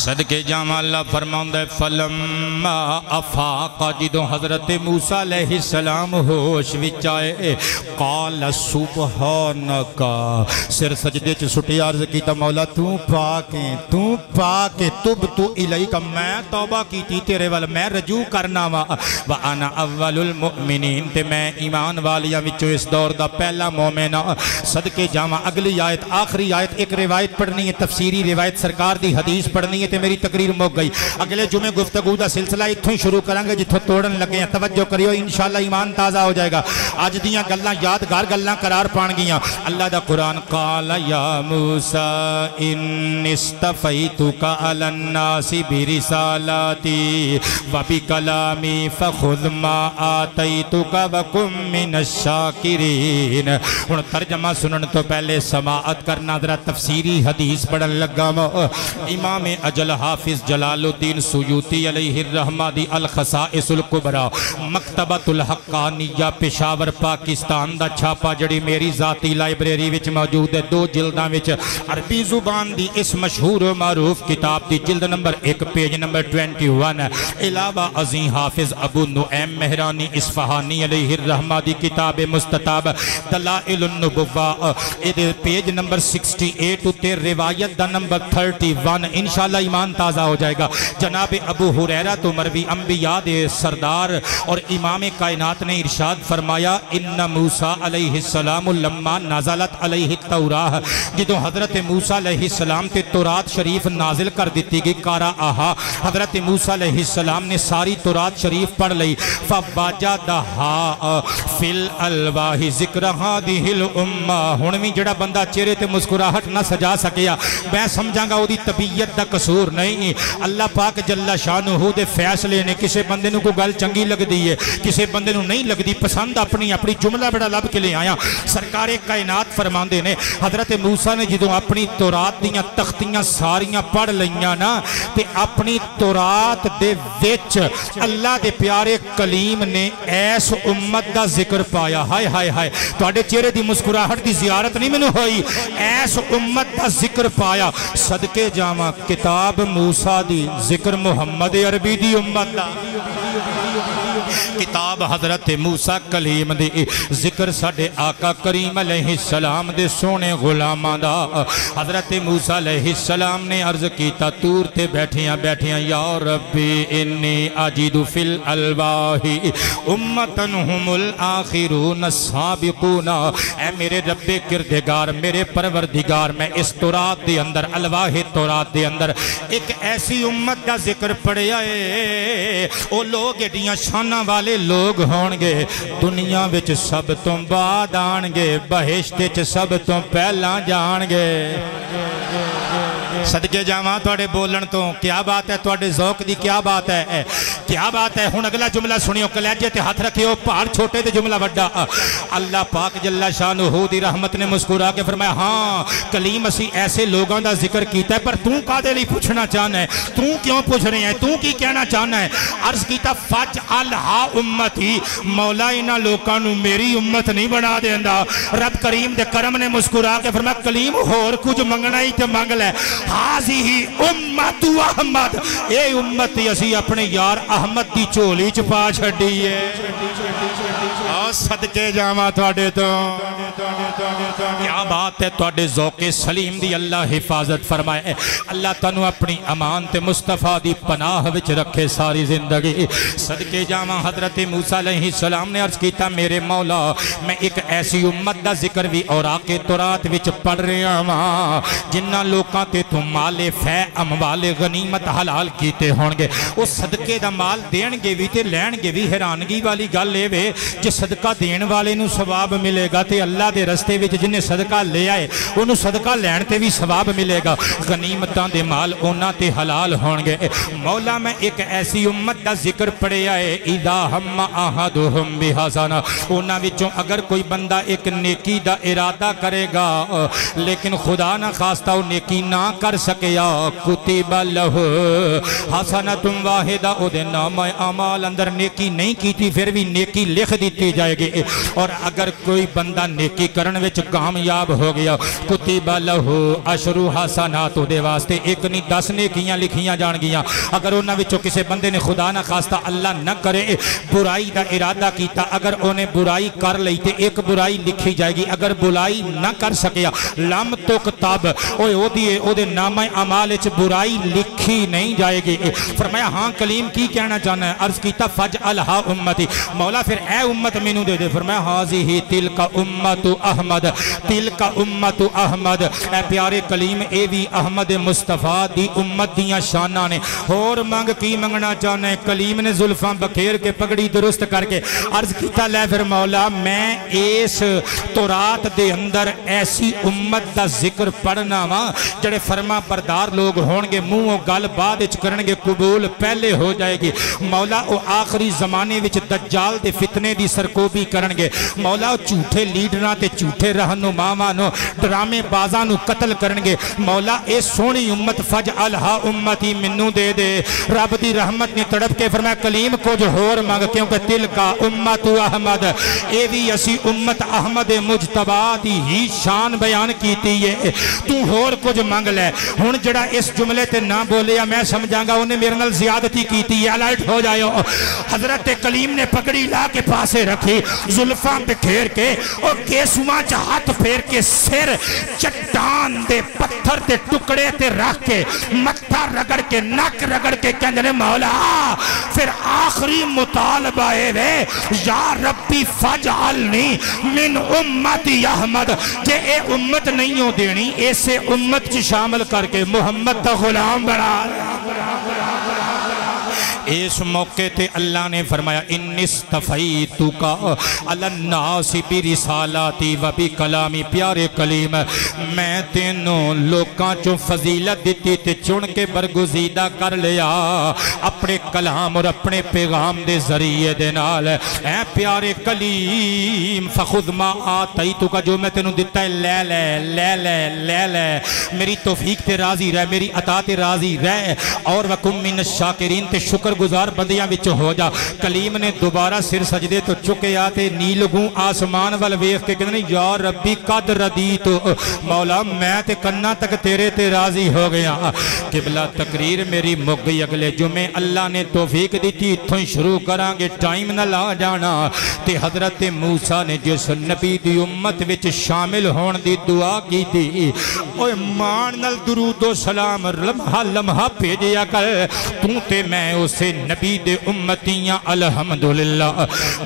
صدقے جامع اللہ فرماندہ فلما افاق جدوں حضرت موسیٰ علیہ السلام ہوش وچ آئے قال سبحانکا سر سجدے چ سٹی عرض کیتا مولا تو پاک تبت الیک میں توبہ کیتی تیرے ول میں رجوع کرنا وا وانا اول المؤمنین تے میں ایمان والیاں وچوں اس دور دا پہلا مومن ہاں. صدقے جامع اگلی آیت آخری آیت ایک روایت پڑھنی ہے تفسیری روایت سرکار دی حدیث پڑھنی ہے تے میری تقریر مک گئی. اگلے جمعے گفتگو دا سلسلہ اتھوں ہی شروع کریں گے جتھوں توڑن لگے ہیں. توجہ کریو انشاءاللہ ایمان تازہ ہو جائے گا. آج دیاں گلاں یادگار گلاں قرار پان گیاں. اللہ دا قرآن قال یا موسیٰ ان استفیتک علی الناس برسالاتی وبکلامی فخذ ما آتیتک وکم من الشاکرین. ہن ترجمہ سنن تو پہلے سماعت کرنا ذرا تفسیری حدیث پڑھن لگا. امام اجل حافظ جلال الدین سیوطی علیہ الرحمہ دی الخصائص الکبرى مکتبۃ الحقانیہ پشاور پاکستان دا چھاپا جڑی میری ذاتی لائبریری وچ موجود ہے 2 جلداں وچ عربی زبان دی اس مشہور و معروف کتاب دی جلد نمبر 1 پیج نمبر 21 علاوہ ازیں حافظ ابو نعیم مہرانی اصفہانی علیہ الرحمہ دی کتاب مستطاب دلائل النبوہ پیج نمبر 68 تے روایت دا نمبر 31 انشاءاللہ ایمان تازہ ہو جائے گا. جناب ابو ہریرہ تو مروی انبیاء دے سردار اور امام کائنات نے ارشاد فرمایا ان موسیٰ علیہ السلام لما نازلت علیہ التوراہ جدو حضرت موسیٰ علیہ السلام تے تورات شریف نازل کر دیتی گئی کارا آہا حضرت موسیٰ علیہ السلام نے ساری تورات شریف پڑھ لئی فَوَجَدَهَا فِي الْأَلْوَاحِ ذِكْرَ هَذِهِ الْأُمَّةِ ہن وی جڑا بندہ چہرے تے مسکراہٹ نہ سجا سکیا میں سمجھاں گا او دی طبیعت دا قصور حضور نہیں اللہ پاک جل شانہ دے فیصلے نے کسے بندے نو کو گل چنگی لگ دی ہے کسے بندے نو نہیں لگ دی پسند اپنی جملہ بڑا لب کے لے آیا سرکار کائنات فرماندے نے حضرت موسیٰ نے جدوں اپنی تورات دیاں تختیاں ساریاں پڑھ لیاں نا تے اپنی تورات دے وچ اللہ دے پیارے کلیم نے ایس امت دا ذکر پایا ہائے ہائے ہائے تواڈے چہرے دی مسکراہٹ دی زیارت نہیں مینوں ہوئی ایس امت دا ذکر پایا صدقے جاواں کتاب موسیٰ دی ذکر محمد عربی دی امت دا کتاب حضرت موسیٰ کلیم دی ذکر ساڑے آقا کریم علیہ السلام دے سونے غلامہ دا حضرت موسیٰ علیہ السلام نے عرض کیتا تور تے بیٹھیاں یا ربی انی اجید فی الالواحی امتن ہم الآخرون السابقون اے میرے رب کردگار میرے پروردگار میں اس تورات دے اندر الواح تورات دے اندر ایک ایسی امت دا ذکر پڑھیا ہے او لوگ ایڈیاں شانہ والے لوگ ہونگے دنیا وچ سب تو بعد آنگے بہشت وچ سب تو پہلا جانگے صدقے جاواں توڑے بولن تو کیا بات ہے توڑے ذوق دی کیا بات ہے ہن اگلا جملہ سنیو کلیجے تے ہاتھ رکھیو پہاڑ چھوٹے تے جملہ وڈا اللہ پاک جل شانہ دی رحمت نے مسکرا کے فرمایا ہاں کلیم اسی ایسے لوگاں دا ذکر کیتا ہے پر توں کادے لئی پوچھنا چاہنا ہے توں کیوں پوچھ رہے ہیں توں کی کہنا چاہنا ہے عرض کیتا فجعلھا امتی مولا انہاں لوکاں نو میری امت نہیں بنا دیندا رب کریم دے کرم نے مسکرا کے فرمایا کلیم ہور کچھ منگنا ہی تے منگ لے حاضی امت احمد اے امتی اسی اپنے یار احمد دی چولی چپا چھڑی ہے صدقے جاواں تواڈے تو کیا بات ہے تواڈے ذوق سلیم دی اللہ حفاظت فرمائے اللہ تانوں اپنی امان تے مصطفیٰ دی پناہ وچ رکھے ساری زندگی صدقے جاواں حضرت موسیٰ علیہ السلام نے عرض کیتا میرے مولا میں ایک ایسی امت دا ذکر بھی اوراق تورات وچ پڑھ رہا ہاں جنہاں لوکاں تے تو مال فے اموال غنیمت حلال کیتے ہونگے وہ صدقے دا مال دین گے بھی تے لین گے بھی حیرانگی والی گل لے وے جے صدقہ دین والے نو ثواب ملے گا تے اللہ دے رستے وچ جنہیں صدقہ لے آئے انہوں صدقہ لین تے بھی ثواب ملے گا غنیمتاں دے مال اونا تے حلال ہونگے مولا میں ایک ایسی امت دا ذکر پڑے آئے اذا ہم احدہم بحسنہ اونا وچوں اگر کوئی بندہ ایک نیکی دا ارادہ کرے گا لیکن خدا نہ خواستہ وہ نیکی نہ کر سکیا کتب لہ حسنۃ واحدہ او دے نام اعمال اندر نیکی نہیں کیتی پھر بھی نیکی لکھ دیتی جائے گی اور اگر کوئی بندہ نیکی کرن وچ کامیاب ہو گیا کتب لہ عشر حسنات دے واسطے ایک نہیں 10 نیکیاں لکھیاں جان گیاں اگر انہاں وچوں کسے بندے نے خدا نہ خواستہ اللہ نہ کرے برائی دا ارادہ کیتا اگر انہیں برائی کر لئی تے ایک برائی لکھی جائے گی اگر برائی نہ کر سکیا لم تکتب او دے نام اعمال وچ برائی لکھی نہیں جائے گی فرمایا ہاں کلیم کی کہنا چاہنا ہے عرض کیتا فجعلھا امتی مولا پھر اے امت مینوں دے دے فرمایا حاضی تلک امت احمد تلک امت احمد اے پیارے کلیم اے بھی احمد مصطفیٰ دی امت دیاں شانہ نے اور منگ کی منگنا چاہنا ہے کلیم نے زلفاں بکھیر کے پگڑی درست کر کے عرض کیتا لے پھر مولا میں اس تورات دے اندر ایسی امت دا ذکر پڑھنا وا جڑے فرما بردار لوگ ہونگے منہ و گل بعد وچ کرنگے قبول پہلے ہو جائے گی مولا او آخری زمانے وچ دجال دے فتنے دی سرکوبی کرنگے مولا او جھوٹے لیڈراں تے جھوٹے رہنماواں نو ڈرامے بازاں نو قتل کرنگے مولا اے سونی امت فجعلھا امتی منوں دے دے رب دی رحمت نے تڑپ کے فرمایا کلیم کچھ ہور مانگ کیونکہ تلکا امت احمد اے بھی اسی امت احمد مجتبی دی ہی شان بیان کیتی ہے تو ہور کچھ مانگ لے ہن جڑا اس جملے تے نہ بولیا میں سمجھاں گا انہیں میرے نال زیادتی کیتی ہے الرٹ ہو جائے حضرت کلیم نے پگڑی لا کے پاسے رکھی زلفاں بکھیر کے اور کیسواں چ ہاتھ پھیر کے سر چٹان دے پتھر تے ٹکڑے تے رکھ کے متھا رگڑ کے نک رگڑ کے کہندے مولا پھر آخری مطالبہ ہے یا ربی فجعلنی من امتی احمد کہ اے امت نہیں ہو دینی ایسے امت چ شامل کر کے محمد دا غلام بنا اس موقع تے اللہ نے فرمایا انی استفیتک علی الناس برسالاتی و بکلامی، پیارے کلیم میں تینوں لوکاں چوں فضیلت دیتی تے چن کے برگزیدہ کر لیا اپنے کلام اور اپنے پیغام دے ذریعے دے نال۔ اے پیارے کلیم فخذ ما آتیتک، جو میں تینوں دیتا ہے لے لے لے لے لے لے، میری توفیق تے راضی رہ، میری عطا تے راضی رہ، اور وکم من الشاکرین تے شکر گزار بندیاں وچ ہو جا۔ کلیم نے دوبارہ سر سجدے تو چکے آتے نیلگوں آسمان وال ویکھ کے کہنے یا ربی قد ردیت، مولا میں تے کنا تک تیرے تے راضی ہو گیا۔ قبلہ تقریر میری مک گئی، اگلے جمعے اللہ نے توفیق دیتی اتھوں ہی شروع کران گے، ٹائم نہ لا جانا۔ تے حضرت موسیٰ نے جس نبی دی امت وچ شامل ہون دی دعا کی تھی، اوہ مان نال درود و سلام لمحہ لمحہ بھیجیا کر، تو تے میں اسے نبی دے امتیاں الحمدللہ۔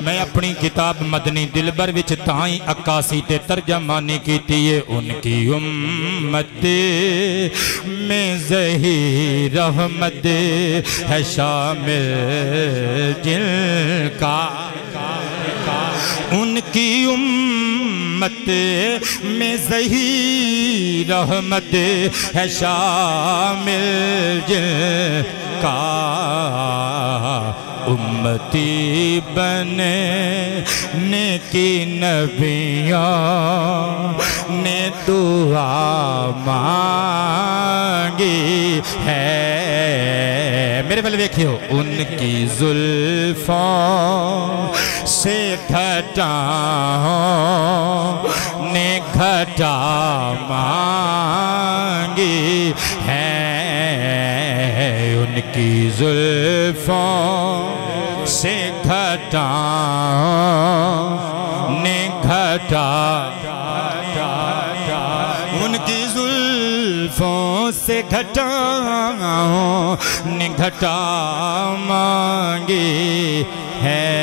میں اپنی کتاب مدنی دلبر وچ تائیں 81 تے ترجمانی کی تھی، ان کی امت میں ظہیر رحمت ہے شامل جن کا، ان کی امت میں ظہیر رحمت ہے شامل جن کا، امتی بننے کی نبیوں نے دعا مانگی ہے۔ میرے بلے دیکھئے ان کی زلفوں سے گھٹاؤں نے گھٹا مانگی ہے، ان کی زلفوں سے گھٹاؤں نے گھٹا، ان کی زلفوں سے گھٹاؤں نے گھٹا مانگی ہے،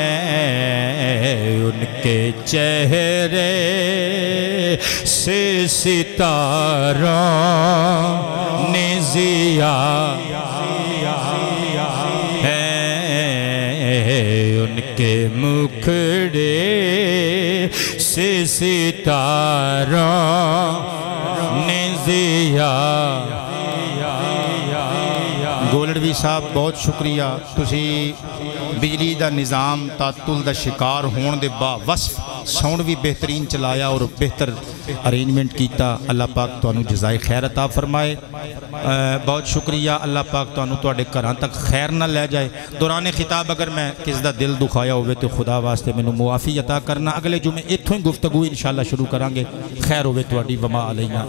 ان کے چہرے سے ستاروں نے ضیا ہے، ان کے مکھڑے سے ستاروں نے ضیا۔ گولڑوی صاحب بہت شکریہ، تسی بجلی دا نظام تعطل دا شکار ہون دے باوصف ساؤنڈ بھی بہترین چلایا اور بہتر ارینجمنٹ کیتا۔ اللہ پاک تو انہوں جزائے خیر عطا فرمائے، بہت شکریہ۔ اللہ پاک تو انہوں تو اڈے گھراں تک خیر نہ لے جائے۔ دوران خطاب اگر میں کس دا دل دکھایا ہوئے تو خدا واسطے میں معافی عطا کرنا۔ اگلے جمعے اتھوں ہی گفتگو انشاءاللہ شروع کرانگے۔ خیر ہوئے تو اڈی وما علینا۔